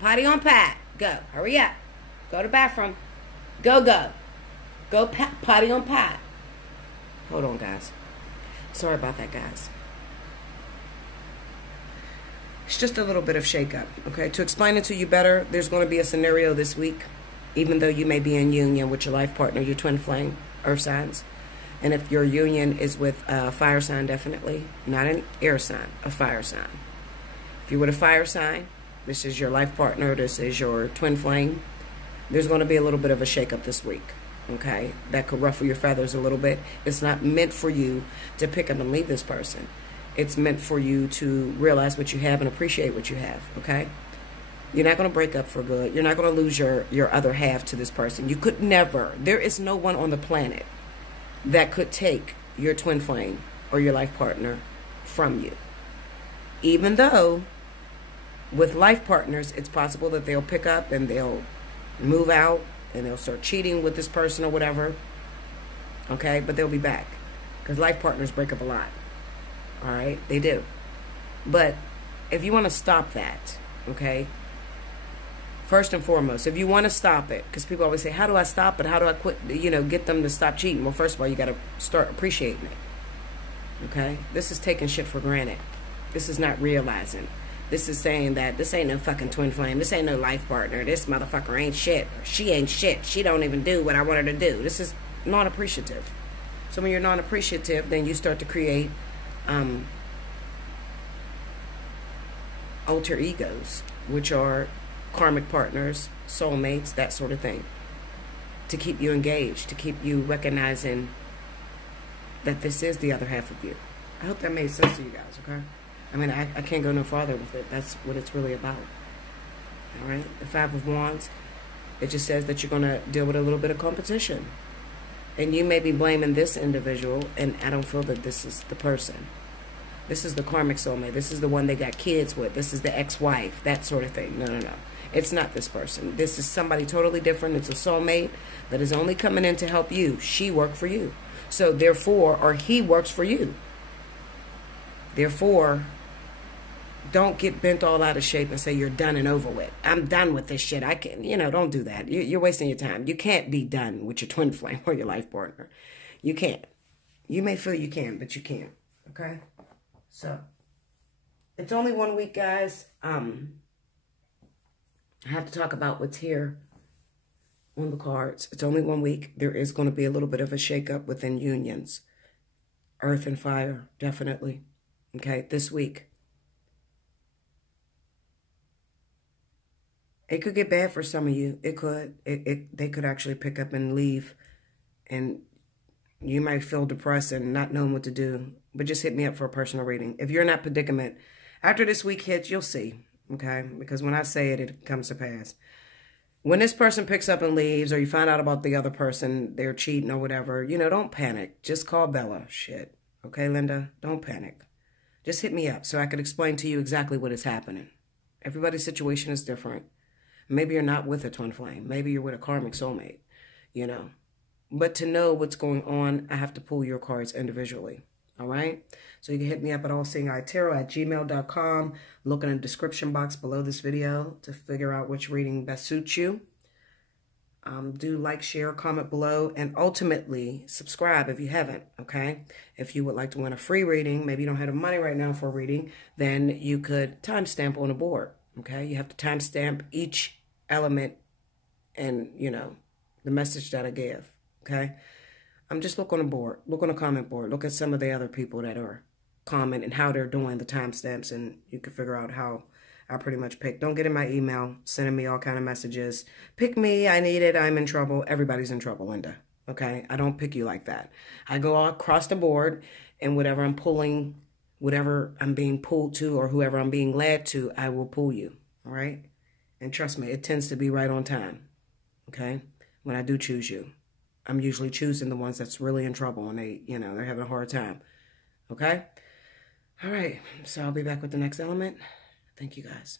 Potty on Pat. Go. Hurry up. Go to the bathroom. Go. Go potty on Pat. Hold on, guys. Sorry about that, guys. It's just a little bit of shakeup, okay? To explain it to you better, there's going to be a scenario this week, even though you may be in union with your life partner, your twin flame, earth signs. And if your union is with a fire sign, definitely, not an air sign, a fire sign. If you're with a fire sign, this is your life partner, this is your twin flame, there's going to be a little bit of a shakeup this week, okay? That could ruffle your feathers a little bit. It's not meant for you to pick up and leave this person. It's meant for you to realize what you have and appreciate what you have, okay? You're not going to break up for good. You're not going to lose your other half to this person. You could never. There is no one on the planet that could take your twin flame or your life partner from you. Even though with life partners, it's possible that they'll pick up and they'll move out and they'll start cheating with this person or whatever, okay? But they'll be back because life partners break up a lot, all right? They do. But if you want to stop that, okay, first and foremost, if you want to stop it, because people always say, how do I stop it? How do I quit, get them to stop cheating? Well, first of all, you got to start appreciating it, okay? This is taking shit for granted. This is not realizing. This is saying that this ain't no fucking twin flame. This ain't no life partner. This motherfucker ain't shit. Or she ain't shit. She don't even do what I want her to do. This is non-appreciative. So when you're non-appreciative, then you start to create alter egos, which are karmic partners, soulmates, that sort of thing, to keep you engaged, to keep you recognizing that this is the other half of you. I hope that made sense to you guys, okay? I mean, I can't go no farther with it. That's what it's really about. All right? The Five of Wands, it just says that you're going to deal with a little bit of competition. And you may be blaming this individual, and I don't feel that this is the person. This is the karmic soulmate. This is the one they got kids with. This is the ex-wife, that sort of thing. No. It's not this person. This is somebody totally different. It's a soulmate that is only coming in to help you. She worked for you. So therefore, or he works for you. Therefore, don't get bent all out of shape and say you're done and over with. I'm done with this shit. I can't, don't do that. You're wasting your time. You can't be done with your twin flame or your life partner. You can't. You may feel you can, but you can't. Okay? So, it's only 1 week, guys. I have to talk about what's here on the cards. It's only 1 week. There is going to be a little bit of a shakeup within unions. Earth and fire, definitely. Okay, this week. It could get bad for some of you. It could. They could actually pick up and leave. And you might feel depressed and not knowing what to do. But just hit me up for a personal reading. If you're in that predicament, after this week hits, you'll see. Okay? Because when I say it, it comes to pass. When this person picks up and leaves, or you find out about the other person, they're cheating or whatever, don't panic. Just call Bella. Shit. Okay, Linda? Don't panic. Just hit me up so I could explain to you exactly what is happening. Everybody's situation is different. Maybe you're not with a twin flame. Maybe you're with a karmic soulmate, But to know what's going on, I have to pull your cards individually, all right? So you can hit me up at allseeingeyetarot@gmail.com. Look in the description box below this video to figure out which reading best suits you. Do like, share, comment below, and ultimately subscribe if you haven't, okay? If you would like to win a free reading, maybe you don't have the money right now for a reading, then you could timestamp on a board, okay? You have to timestamp each element and, the message that I give, okay? Just look on a board, look on a comment board, look at some of the other people that are comment and how they're doing the timestamps, and you can figure out how I pretty much pick. Don't get in my email, sending me all kind of messages. Pick me, I need it, I'm in trouble. Everybody's in trouble, Linda, okay? I don't pick you like that. I go all across the board, and whatever I'm pulling, whatever I'm being pulled to, or whoever I'm being led to, I will pull you, all right? And trust me, it tends to be right on time, okay? When I do choose you. I'm usually choosing the ones that's really in trouble and they, you know, they're having a hard time, okay? All right, so I'll be back with the next element. Thank you, guys.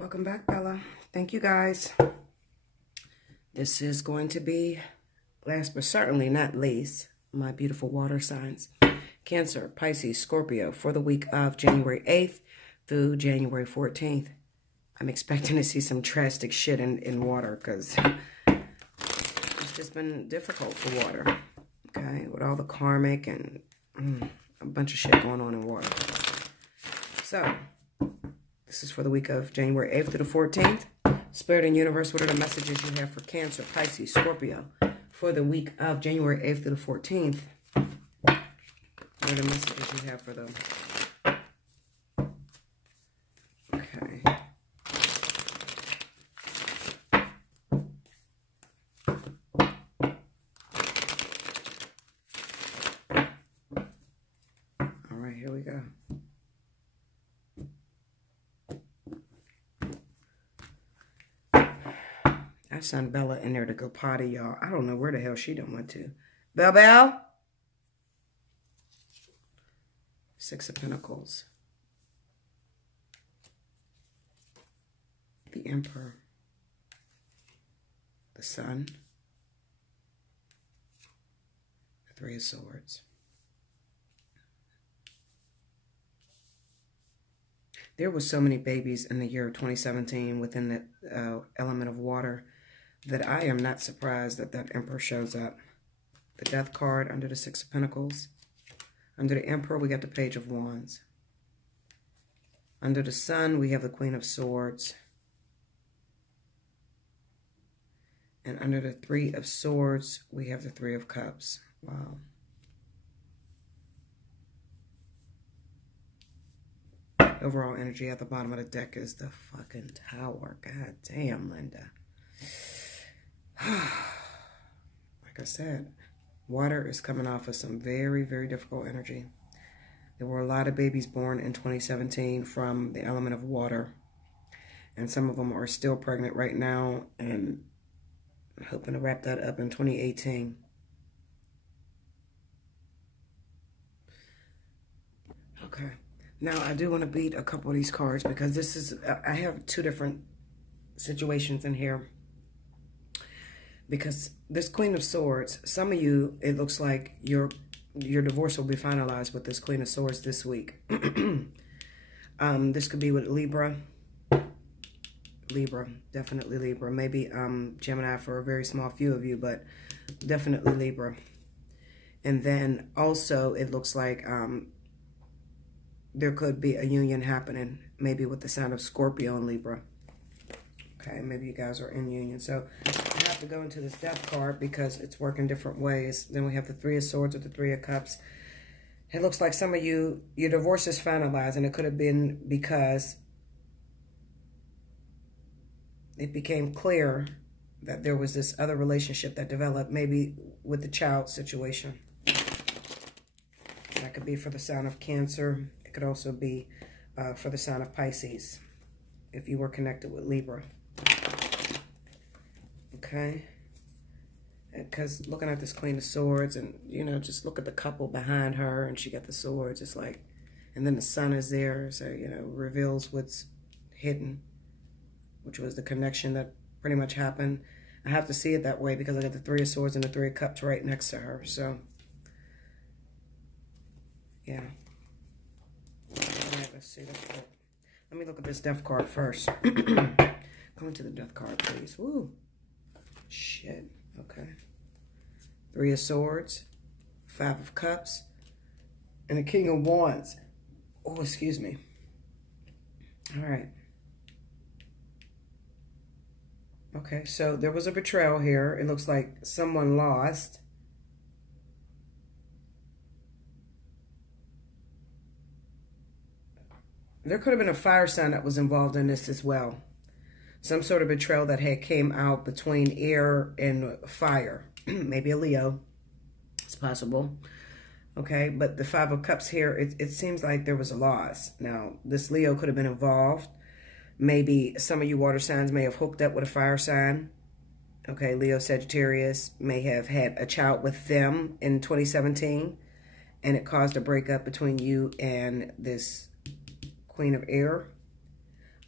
Welcome back, Bella. Thank you, guys. This is going to be, last but certainly not least, my beautiful water signs. Cancer, Pisces, Scorpio, for the week of January 8th through January 14th. I'm expecting to see some drastic shit in water because it's just been difficult for water, okay? With all the karmic and a bunch of shit going on in water. So, this is for the week of January 8th to the 14th. Spirit and Universe, what are the messages you have for Cancer, Pisces, Scorpio for the week of January 8th to the 14th? What are the messages you have for them? Okay. All right, here we go. I sent Bella in there to go potty, y'all. I don't know where the hell she done went to. Bell? Six of Pentacles. The Emperor. The Sun. The Three of Swords. There were so many babies in the year 2017 within the element of water that I am not surprised that that Emperor shows up. The Death card under the Six of Pentacles. Under the Emperor, we got the Page of Wands. Under the Sun, we have the Queen of Swords. And under the Three of Swords, we have the Three of Cups. Wow. Overall energy at the bottom of the deck is the fucking Tower. God damn, Linda. Like I said, water is coming off of some very, very difficult energy. There were a lot of babies born in 2017 from the element of water. And some of them are still pregnant right now. And I'm hoping to wrap that up in 2018. Okay. Now, I do want to beat a couple of these cards because this is, I have two different situations in here. Because this Queen of Swords, some of you, it looks like your divorce will be finalized with this Queen of Swords this week. This could be with Libra. Libra, definitely Libra. Maybe Gemini for a very small few of you, but definitely Libra. And then also it looks like there could be a union happening, maybe with the sign of Scorpio and Libra. Okay, maybe you guys are in union. So I have to go into this Death card because it's working different ways. Then we have the Three of Swords with the Three of Cups. It looks like some of you, your divorce is finalized, and it could have been because it became clear that there was this other relationship that developed, maybe with the child situation. That could be for the sign of Cancer. It could also be for the sign of Pisces, if you were connected with Libra. Okay? Because looking at this Queen of Swords and, you know, just look at the couple behind her and she got the swords. It's like, and then the sun is there. So, you know, reveals what's hidden, which was the connection that pretty much happened. I have to see it that way because I got the Three of Swords and the Three of Cups right next to her. So, yeah. All right, let's see. Let me look at this Death card first. Go into the Death card, please. Woo. Shit. Okay. Three of Swords, Five of Cups, and the King of Wands. Oh, excuse me. All right. Okay, so there was a betrayal here. It looks like someone lost. There could have been a fire sign that was involved in this as well. Some sort of betrayal that had came out between air and fire. Maybe a Leo. It's possible. Okay, but the Five of Cups here, it seems like there was a loss. Now, this Leo could have been involved. Maybe some of you water signs may have hooked up with a fire sign. Okay, Leo, Sagittarius may have had a child with them in 2017, and it caused a breakup between you and this Queen of Air.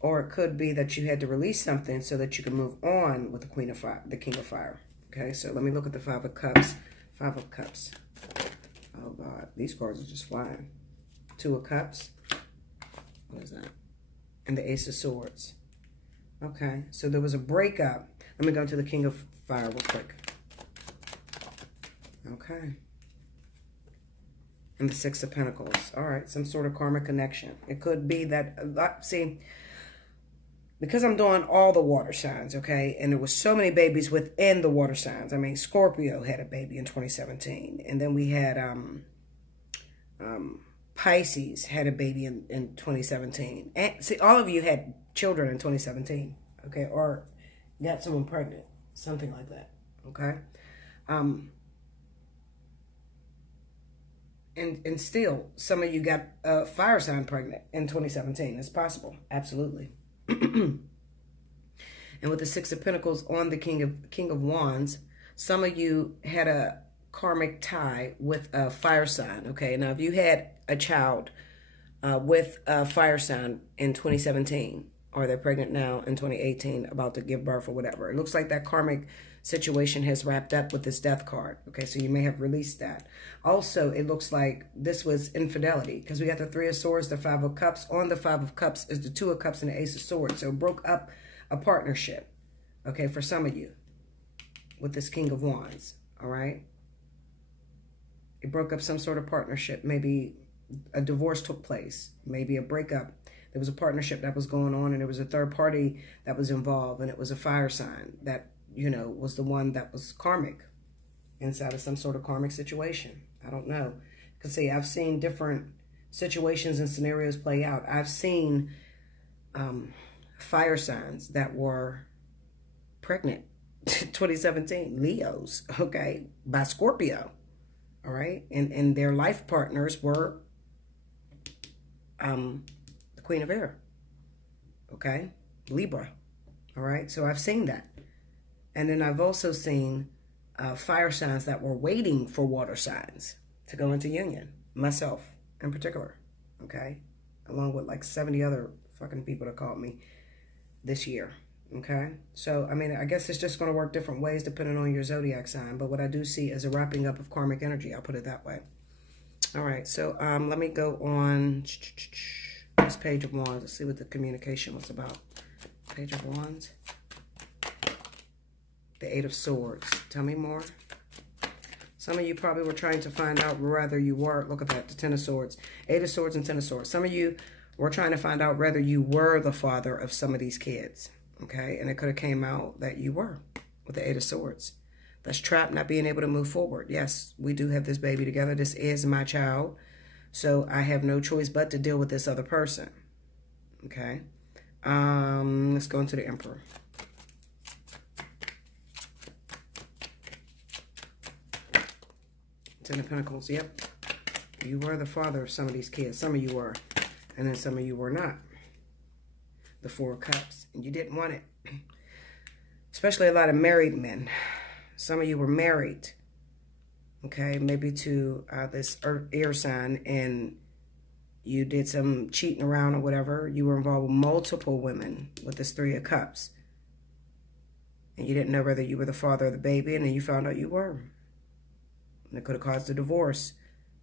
Or it could be that you had to release something so that you can move on with the Queen of Fire, the King of Fire. Okay, so let me look at the Five of Cups. Five of Cups. Oh, God. These cards are just flying. Two of Cups. What is that? And the Ace of Swords. Okay, so there was a breakup. Let me go to the King of Fire real quick. Okay. And the Six of Pentacles. All right, some sort of karmic connection. It could be that, see, because I'm doing all the water signs, okay, and there was so many babies within the water signs. I mean, Scorpio had a baby in 2017, and then we had Pisces had a baby in 2017. And see, all of you had children in 2017, okay, or got someone pregnant, something like that, okay. And still, some of you got a fire sign pregnant in 2017. It's possible, absolutely. And with the Six of Pentacles on the King of Wands, some of you had a karmic tie with a fire sign. Okay, now if you had a child with a fire sign in 2017, or they're pregnant now in 2018, about to give birth or whatever, it looks like that karmic situation has wrapped up with this Death card. Okay, so you may have released that. Also, it looks like this was infidelity, because we got the Three of Swords, the Five of Cups. On the Five of Cups is the Two of Cups and the Ace of Swords. So it broke up a partnership, okay, for some of you with this King of Wands, all right? It broke up some sort of partnership. Maybe a divorce took place, maybe a breakup. There was a partnership that was going on, and there was a third party that was involved, and it was a fire sign that, you know, was the one that was karmic inside of some sort of karmic situation. I don't know. Because, see, I've seen different situations and scenarios play out. I've seen fire signs that were pregnant 2017, Leos, okay, by Scorpio, all right? And their life partners were the Queen of Air, okay, Libra, all right? So I've seen that. And then I've also seen fire signs that were waiting for water signs to go into union, myself in particular, okay? Along with like 70 other fucking people that called me this year, okay? So, I mean, I guess it's just going to work different ways depending on your zodiac sign. But what I do see is a wrapping up of karmic energy. I'll put it that way. All right, so let me go on this Page of Wands. Let's see what the communication was about. Page of Wands. The Eight of Swords. Tell me more. Some of you probably were trying to find out whether you were, look at that, the Ten of Swords. Eight of Swords and Ten of Swords. Some of you were trying to find out whether you were the father of some of these kids, okay? And it could have came out that you were with the Eight of Swords. That's trapped, not being able to move forward. Yes, we do have this baby together. This is my child. So I have no choice but to deal with this other person, okay? Let's go into the Emperor. Ten of Pentacles, yep. You were the father of some of these kids. Some of you were, and then some of you were not. The Four of Cups, and you didn't want it. Especially a lot of married men. Some of you were married, okay, maybe to this air sign, and you did some cheating around or whatever. You were involved with multiple women with this Three of Cups. And you didn't know whether you were the father of the baby, and then you found out you were. And it could have caused a divorce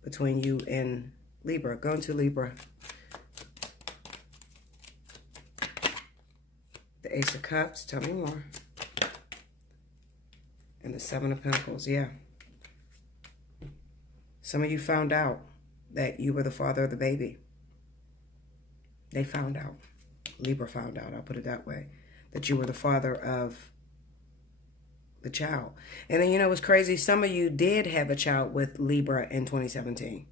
between you and Libra. Go into Libra. The Ace of Cups. Tell me more. And the Seven of Pentacles. Yeah. Some of you found out that you were the father of the baby. They found out. Libra found out. I'll put it that way. That you were the father of the child. And then, you know, what's crazy? Some of you did have a child with Libra in 2017.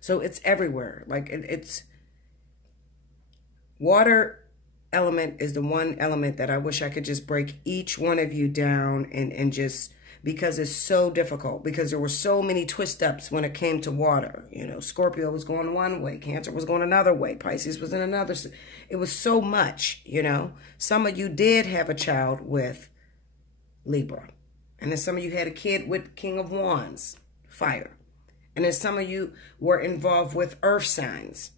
So it's everywhere. Like it's water element is the one element that I wish I could just break each one of you down and just, because it's so difficult, because there were so many twist ups when it came to water. You know, Scorpio was going one way, Cancer was going another way, Pisces was in another. It was so much, you know. Some of you did have a child with Libra. And then some of you had a kid with King of Wands, fire. And then some of you were involved with earth signs,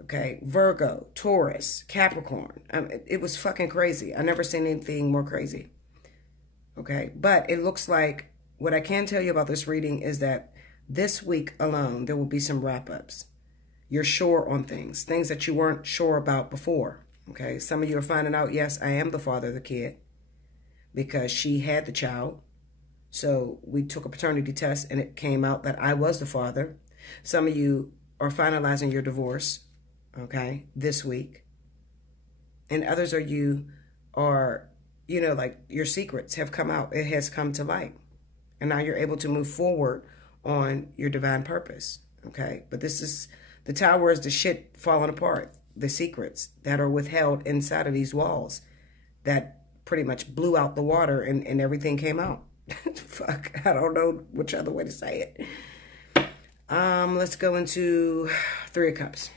okay? Virgo, Taurus, Capricorn. It was fucking crazy. I never seen anything more crazy, okay? But it looks like, what I can tell you about this reading is that this week alone, there will be some wrap-ups. You're sure on things that you weren't sure about before, okay? Some of you are finding out, yes, I am the father of the kid because she had the child. So we took a paternity test and it came out that I was the father. Some of you are finalizing your divorce, okay, this week. And others of you are, you know, like your secrets have come out. It has come to light. And now you're able to move forward on your divine purpose, okay? But this is, the tower is the shit falling apart. The secrets that are withheld inside of these walls that pretty much blew out the water and everything came out. Fuck, I don't know which other way to say it. Let's go into Three of Cups.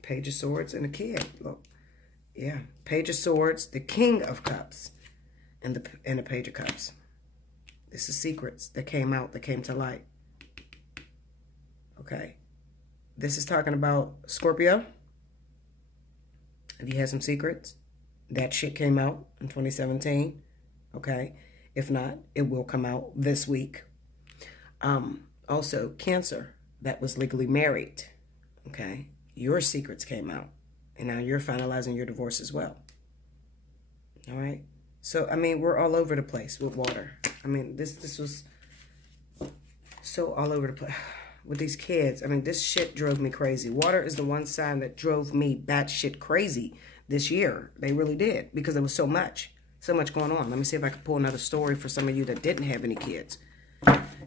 Page of Swords and a kid. Look, yeah, Page of Swords, the King of Cups, and the Page of Cups. This is secrets that came out, that came to light. Okay, this is talking about Scorpio. If you had some secrets, that shit came out in 2017, okay? If not, it will come out this week. Also, Cancer, that was legally married, okay? Your secrets came out, and now you're finalizing your divorce as well, all right? So, I mean, we're all over the place with water. I mean, this was so all over the place. With these kids, I mean, this shit drove me crazy. Water is the one sign that drove me batshit crazy this year. They really did, because there was so much going on. Let me see if I can pull another story for some of you that didn't have any kids.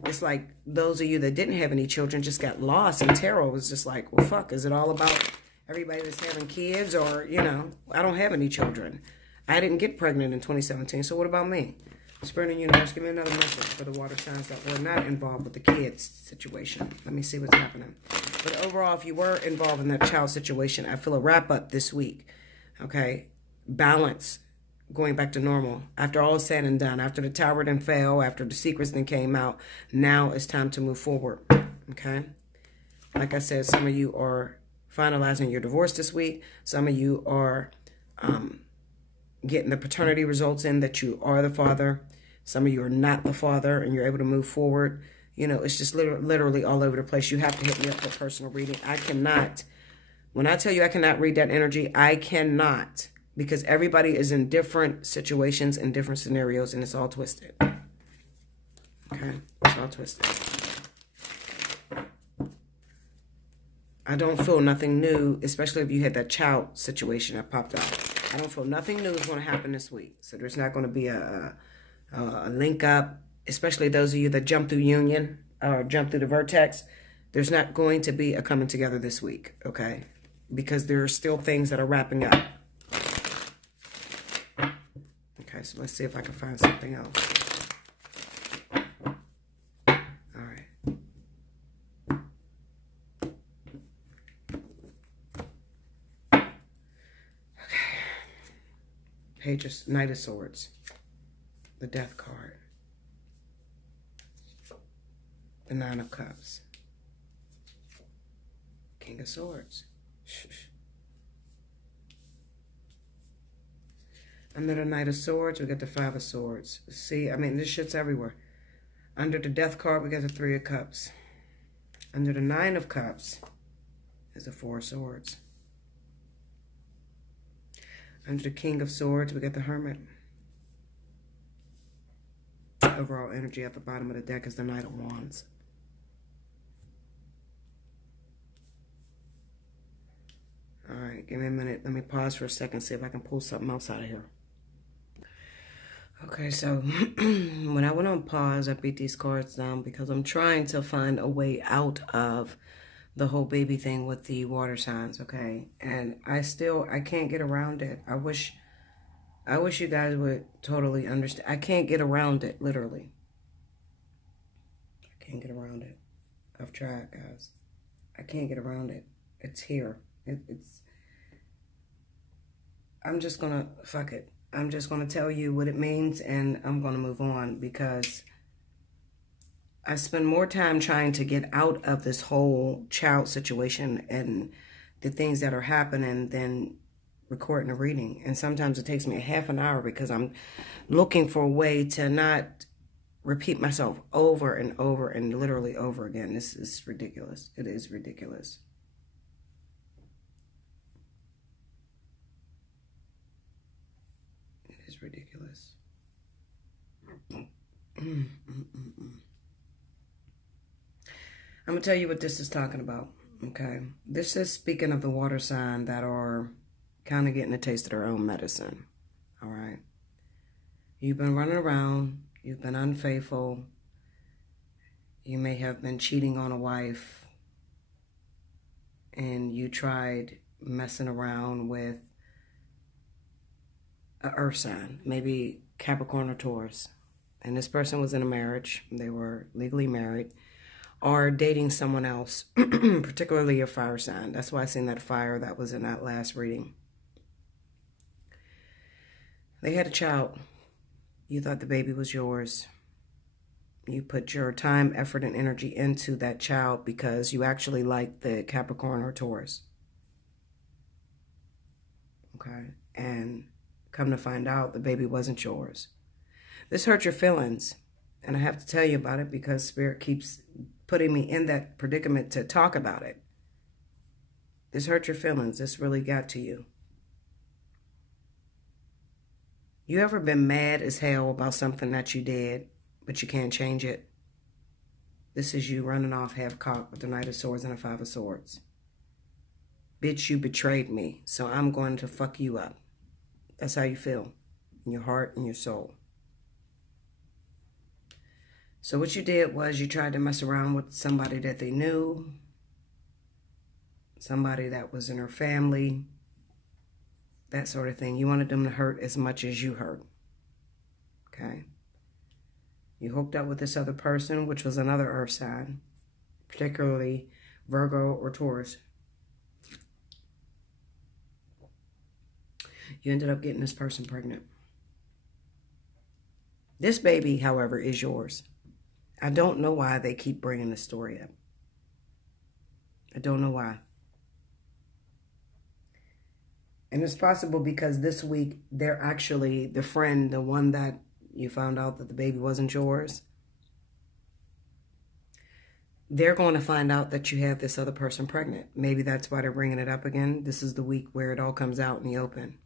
It's like those of you that didn't have any children just got lost, and tarot was just like, well, fuck, is it all about everybody that's having kids? Or, you know, I don't have any children. I didn't get pregnant in 2017, so what about me? Spirit and universe, give me another message for the water signs that were not involved with the kids situation. Let me see what's happening. But overall, if you were involved in that child situation, I feel a wrap up this week. Okay? Balance, going back to normal. After all is said and done, after the tower then fell, after the secrets then came out, now it's time to move forward. Okay? Like I said, some of you are finalizing your divorce this week. Some of you are getting the paternity results in that you are the father. Some of you are not the father, and you're able to move forward. You know, it's just literally all over the place. You have to hit me up for personal reading. I cannot, when I tell you I cannot read that energy, I cannot, because everybody is in different situations and different scenarios, and it's all twisted. Okay? It's all twisted. I don't feel nothing new, especially if you had that child situation that popped up. I don't feel nothing new is going to happen this week. So there's not going to be a link up, especially those of you that jump through union or jump through the vertex. There's not going to be a coming together this week, okay? Because there are still things that are wrapping up. Okay, so let's see if I can find something else. All right. Knight of Swords, the Death card, the Nine of Cups, King of Swords. Under the Knight of Swords, we got the Five of Swords. See, I mean, this shit's everywhere. Under the Death card, we got the Three of Cups. Under the Nine of Cups is the Four of Swords. Under the King of Swords, we got the Hermit. Overall energy at the bottom of the deck is the Knight of Wands. All right, give me a minute. Let me pause for a second, see if I can pull something else out of here. Okay, so when I went on pause, I beat these cards down because I'm trying to find a way out of the whole baby thing with the water signs, okay? And I can't get around it. I wish I wish you guys would totally understand. I can't get around it, literally. I can't get around it. I've tried, guys. I can't get around it. It's here. I'm just going to, fuck it. I'm just going to tell you what it means, and I'm going to move on, because I spend more time trying to get out of this whole child situation and the things that are happening than recording a reading. And sometimes it takes me a half an hour because I'm looking for a way to not repeat myself over and over and literally over again. This is ridiculous. It is ridiculous. It is ridiculous. I'm going to tell you what this is talking about, okay? This is speaking of the water sign that are kind of getting a taste of their own medicine, all right? You've been running around. You've been unfaithful. You may have been cheating on a wife, and you tried messing around with an earth sign, maybe Capricorn or Taurus. And this person was in a marriage. They were legally married, or dating someone else, particularly a fire sign. That's why I seen that fire that was in that last reading. They had a child. You thought the baby was yours. You put your time, effort, and energy into that child because you actually liked the Capricorn or Taurus. Okay? And come to find out, the baby wasn't yours. This hurt your feelings. And I have to tell you about it because Spirit keeps putting me in that predicament to talk about it. This hurt your feelings. This really got to you. You ever been mad as hell about something that you did, but you can't change it? This is you running off half-cocked with the Knight of Swords and the Five of Swords. Bitch, you betrayed me, so I'm going to fuck you up. That's how you feel in your heart and your soul. So what you did was you tried to mess around with somebody that they knew, somebody that was in her family, that sort of thing. You wanted them to hurt as much as you hurt. Okay? You hooked up with this other person, which was another earth sign, particularly Virgo or Taurus. You ended up getting this person pregnant. This baby, however, is yours. I don't know why they keep bringing the story up. I don't know why. And it's possible because this week, they're actually the friend, the one that you found out that the baby wasn't yours. They're going to find out that you have this other person pregnant. Maybe that's why they're bringing it up again. This is the week where it all comes out in the open.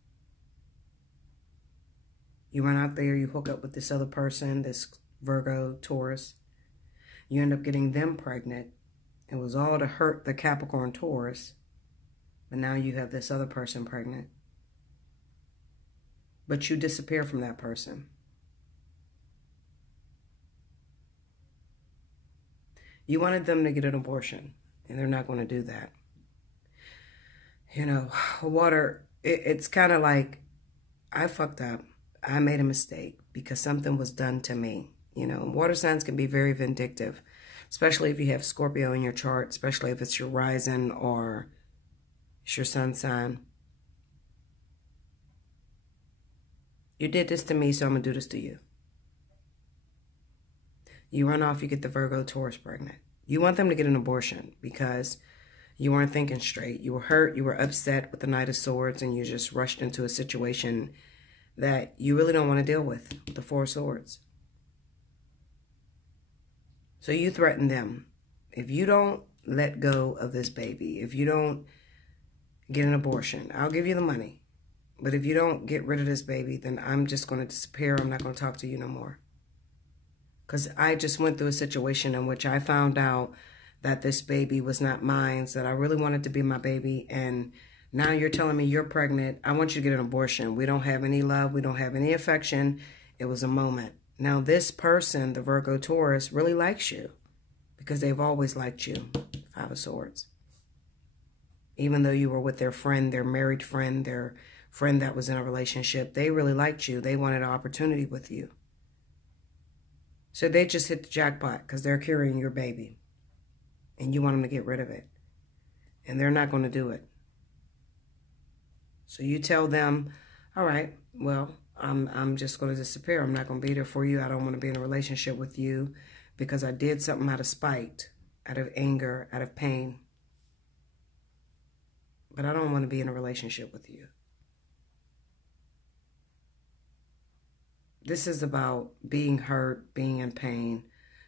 You run out there, you hook up with this other person, this Virgo, Taurus. You end up getting them pregnant. It was all to hurt the Capricorn, Taurus. But now you have this other person pregnant. But you disappear from that person. You wanted them to get an abortion, and they're not going to do that. You know, water, it's kind of like, I fucked up. I made a mistake because something was done to me. You know, water signs can be very vindictive, especially if you have Scorpio in your chart, especially if it's your rising or it's your sun sign. You did this to me, so I'm going to do this to you. You run off, you get the Virgo, Taurus pregnant. You want them to get an abortion because you weren't thinking straight. You were hurt, you were upset with the Knight of Swords, and you just rushed into a situation that you really don't want to deal with the Four of Swords. So you threaten them. If you don't let go of this baby, if you don't get an abortion, I'll give you the money. But if you don't get rid of this baby, then I'm just going to disappear. I'm not going to talk to you no more. Because I just went through a situation in which I found out that this baby was not mine, that I really wanted to be my baby, and now you're telling me you're pregnant. I want you to get an abortion. We don't have any love. We don't have any affection. It was a moment. Now this person, the Virgo Taurus, really likes you because they've always liked you. Five of Swords. Even though you were with their friend, their married friend, their friend that was in a relationship. They really liked you. They wanted an opportunity with you. So they just hit the jackpot because they're carrying your baby. And you want them to get rid of it. And they're not going to do it. So you tell them, all right, well, I'm just going to disappear. I'm not going to be there for you. I don't want to be in a relationship with you because I did something out of spite, out of anger, out of pain. But I don't want to be in a relationship with you. This is about being hurt, being in pain,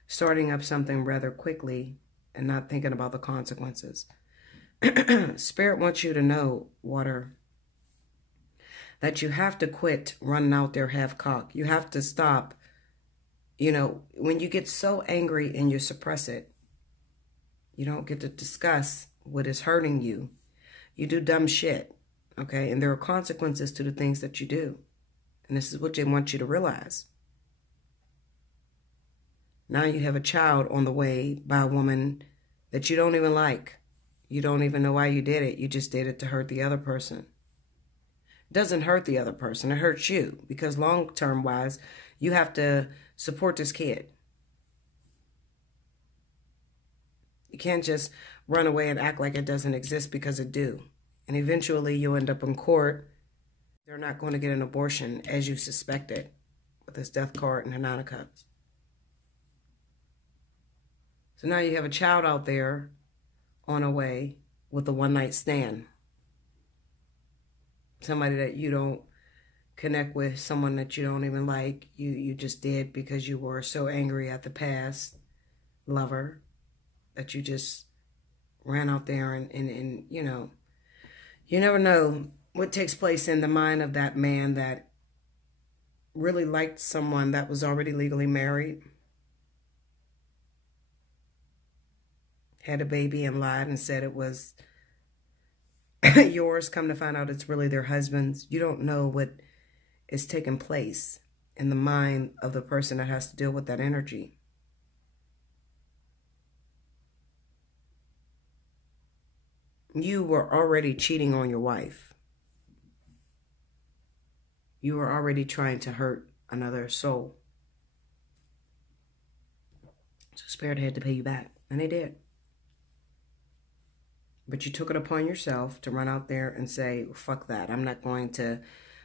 starting up something rather quickly and not thinking about the consequences. Spirit wants you to know, water, that you have to quit running out there half-cocked. You have to stop. You know, when you get so angry and you suppress it, you don't get to discuss what is hurting you. You do dumb shit, okay? And there are consequences to the things that you do. And this is what they want you to realize. Now you have a child on the way by a woman that you don't even like. You don't even know why you did it. You just did it to hurt the other person. It doesn't hurt the other person. It hurts you because long-term wise, you have to support this kid. You can't just run away and act like it doesn't exist because it do. And eventually you end up in court. They're not going to get an abortion as you suspected with this death card and the Nine of Cups. So now you have a child out there on a way with a one-night stand. Somebody that you don't connect with, someone that you don't even like. You just did because you were so angry at the past lover that you just ran out there and you know, you never know what takes place in the mind of that man that really liked someone that was already legally married, had a baby and lied and said it was yours, come to find out it's really their husband's. You don't know what is taking place in the mind of the person that has to deal with that energy. You were already cheating on your wife. You were already trying to hurt another soul. So Spirit had to pay you back, and they did. But you took it upon yourself to run out there and say, fuck that. I'm not going to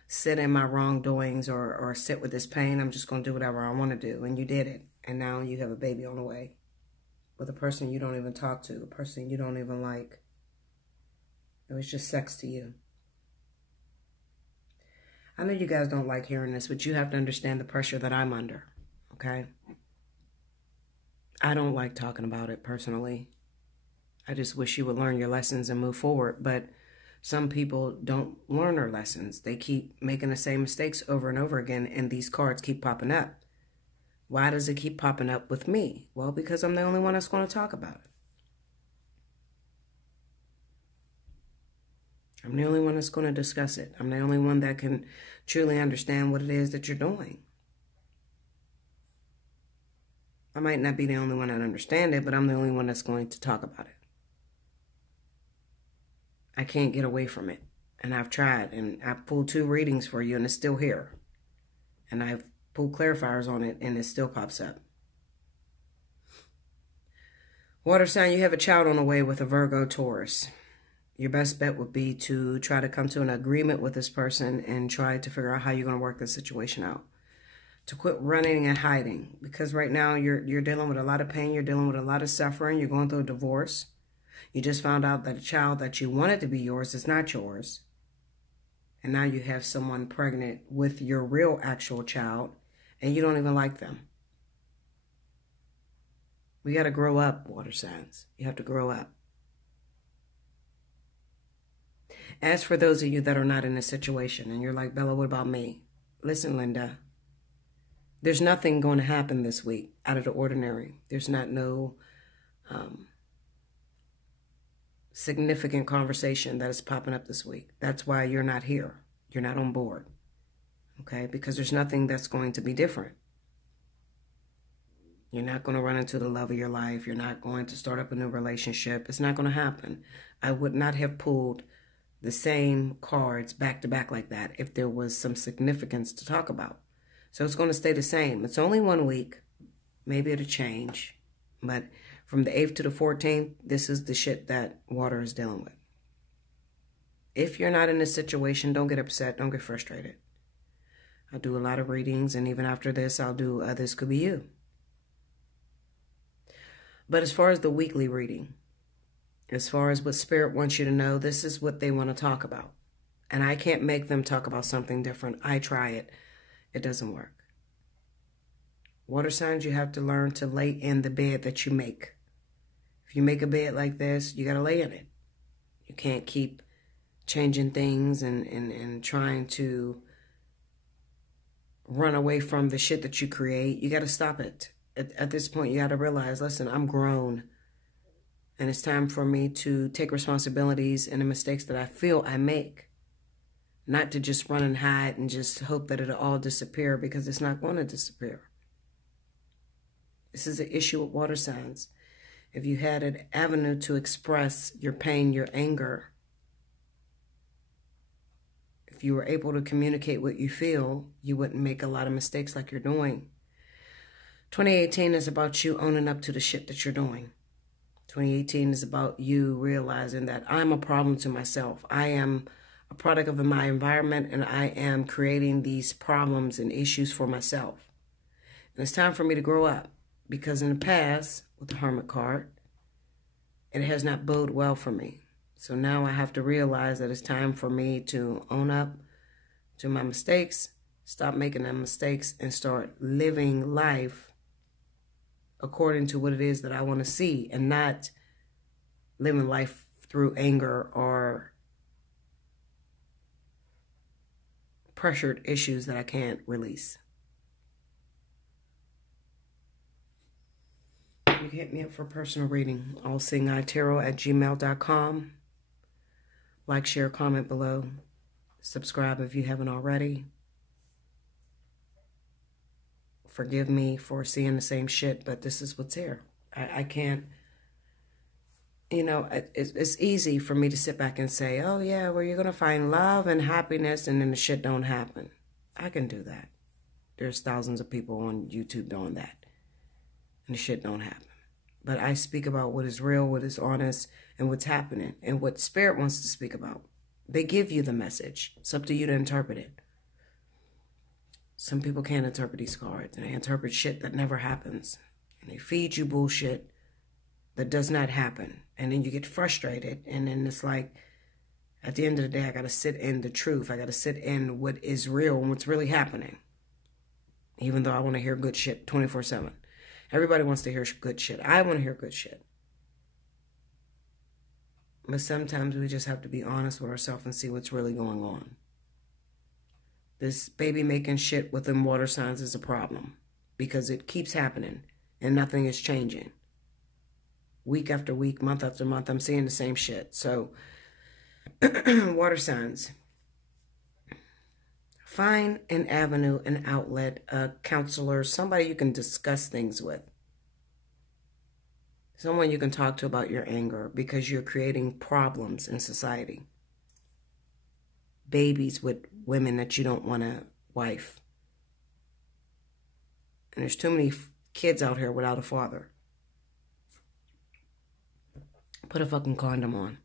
sit in my wrongdoings or sit with this pain. I'm just going to do whatever I want to do. And you did it. And now you have a baby on the way with a person you don't even talk to, a person you don't even like. It was just sex to you. I know you guys don't like hearing this, but you have to understand the pressure that I'm under, okay? I don't like talking about it personally. I just wish you would learn your lessons and move forward, but some people don't learn their lessons. They keep making the same mistakes over and over again, and these cards keep popping up. Why does it keep popping up with me? Well, because I'm the only one that's going to talk about it. I'm the only one that's going to discuss it. I'm the only one that can truly understand what it is that you're doing. I might not be the only one that understands it, but I'm the only one that's going to talk about it. I can't get away from it. And I've tried, and I've pulled 2 readings for you, and it's still here. And I've pulled clarifiers on it, and it still pops up. Water sign, you have a child on the way with a Virgo Taurus. Your best bet would be to try to come to an agreement with this person and try to figure out how you're going to work this situation out. To quit running and hiding. Because right now you're dealing with a lot of pain. You're dealing with a lot of suffering. You're going through a divorce. You just found out that a child that you wanted to be yours is not yours. And now you have someone pregnant with your real actual child. And you don't even like them. We got to grow up, water signs. You have to grow up. As for those of you that are not in this situation, and you're like, Bella, what about me? Listen, Linda, there's nothing going to happen this week out of the ordinary. There's not no significant conversation that is popping up this week. That's why you're not here. You're not on board. Okay? Because there's nothing that's going to be different. You're not going to run into the love of your life. You're not going to start up a new relationship. It's not going to happen. I would not have pulled the same cards back to back like that if there was some significance to talk about. So it's going to stay the same. It's only 1 week. Maybe it'll change. But from the 8th to the 14th, this is the shit that water is dealing with. If you're not in this situation, don't get upset. Don't get frustrated. I do a lot of readings, and even after this, I'll do This Could Be You. But as far as the weekly reading, as far as what Spirit wants you to know, this is what they want to talk about. And I can't make them talk about something different. I try it. It doesn't work. Water signs, you have to learn to lay in the bed that you make. If you make a bed like this, you got to lay in it. You can't keep changing things and trying to run away from the shit that you create. You got to stop it. At this point, you got to realize, listen, I'm grown. And it's time for me to take responsibilities and the mistakes that I feel I make. Not to just run and hide and just hope that it'll all disappear, because it's not going to disappear. This is an issue with water signs. If you had an avenue to express your pain, your anger, if you were able to communicate what you feel, you wouldn't make a lot of mistakes like you're doing. 2018 is about you owning up to the shit that you're doing. 2018 is about you realizing that I'm a problem to myself. I am a product of my environment, and I am creating these problems and issues for myself. And it's time for me to grow up, because in the past, with the Hermit card, it has not boded well for me. So now I have to realize that it's time for me to own up to my mistakes, stop making them mistakes, and start living life according to what it is that I want to see, and not living life through anger or pressured issues that I can't release. You can hit me up for personal reading. Allseeingeyetarot@gmail.com. Like, share, comment below. Subscribe if you haven't already. Forgive me for seeing the same shit, but this is what's here. I can't, you know, it's easy for me to sit back and say, oh yeah, well, you're going to find love and happiness, and then the shit don't happen. I can do that. There's thousands of people on YouTube doing that, and the shit don't happen. But I speak about what is real, what is honest, and what's happening, and what Spirit wants to speak about. They give you the message. It's up to you to interpret it. Some people can't interpret these cards, and they interpret shit that never happens. And they feed you bullshit that does not happen. And then you get frustrated, and then it's like, at the end of the day, I got to sit in the truth. I got to sit in what is real and what's really happening. Even though I want to hear good shit 24/7. Everybody wants to hear good shit. I want to hear good shit. But sometimes we just have to be honest with ourselves and see what's really going on. This baby making shit within water signs is a problem, because it keeps happening and nothing is changing. Week after week, month after month, I'm seeing the same shit. So, water signs. Find an avenue, an outlet, a counselor, somebody you can discuss things with. Someone you can talk to about your anger, because you're creating problems in society. Babies with women that you don't want to wife. And there's too many kids out here without a father. Put a fucking condom on.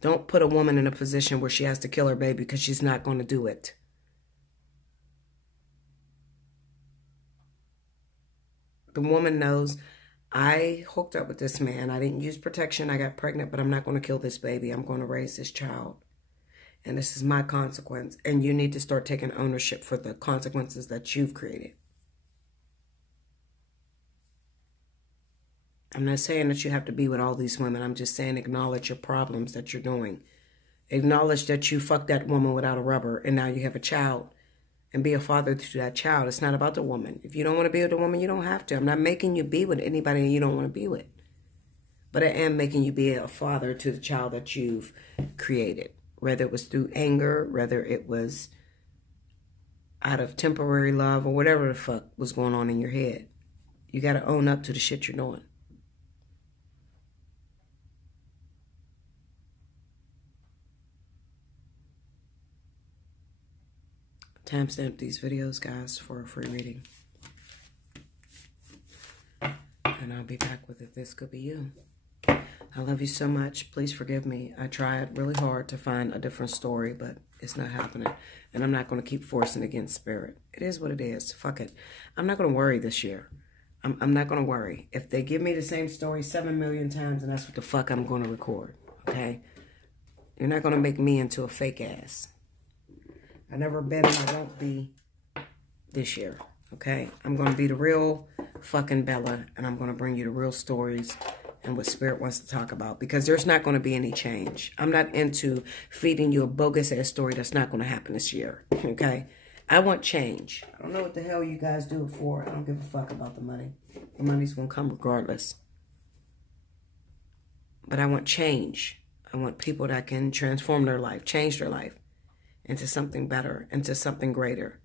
Don't put a woman in a position where she has to kill her baby, because she's not going to do it. The woman knows, I hooked up with this man. I didn't use protection. I got pregnant, but I'm not going to kill this baby. I'm going to raise this child. And this is my consequence. And you need to start taking ownership for the consequences that you've created. I'm not saying that you have to be with all these women. I'm just saying acknowledge your problems that you're doing. Acknowledge that you fucked that woman without a rubber, and now you have a child. And be a father to that child. It's not about the woman. If you don't want to be with a woman, you don't have to. I'm not making you be with anybody you don't want to be with. But I am making you be a father to the child that you've created. Whether it was through anger, whether it was out of temporary love, or whatever the fuck was going on in your head. You got to own up to the shit you're doing. timestamp these videos, guys, for a free reading. And I'll be back with If This Could Be You. I love you so much. Please forgive me. I tried really hard to find a different story, but it's not happening. And I'm not going to keep forcing against spirit. It is what it is. Fuck it. I'm not going to worry this year. I'm not going to worry. If they give me the same story 7 million times, and that's what the fuck I'm going to record. Okay? You're not going to make me into a fake ass. I've never been and I won't be this year. Okay? I'm going to be the real fucking Bella, and I'm going to bring you the real stories and what spirit wants to talk about, because there's not going to be any change. I'm not into feeding you a bogus ass story that's not going to happen this year. Okay? I want change. I don't know what the hell you guys do it for. I don't give a fuck about the money. The money's going to come regardless. But I want change. I want people that can transform their life, change their life into something better, into something greater.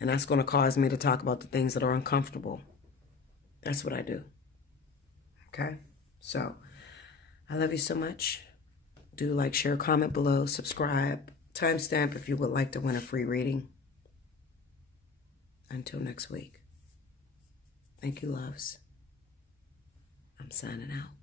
And that's going to cause me to talk about the things that are uncomfortable. That's what I do. Okay? So, I love you so much. Do like, share, comment below, subscribe, timestamp if you would like to win a free reading. Until next week. Thank you, loves. I'm signing out.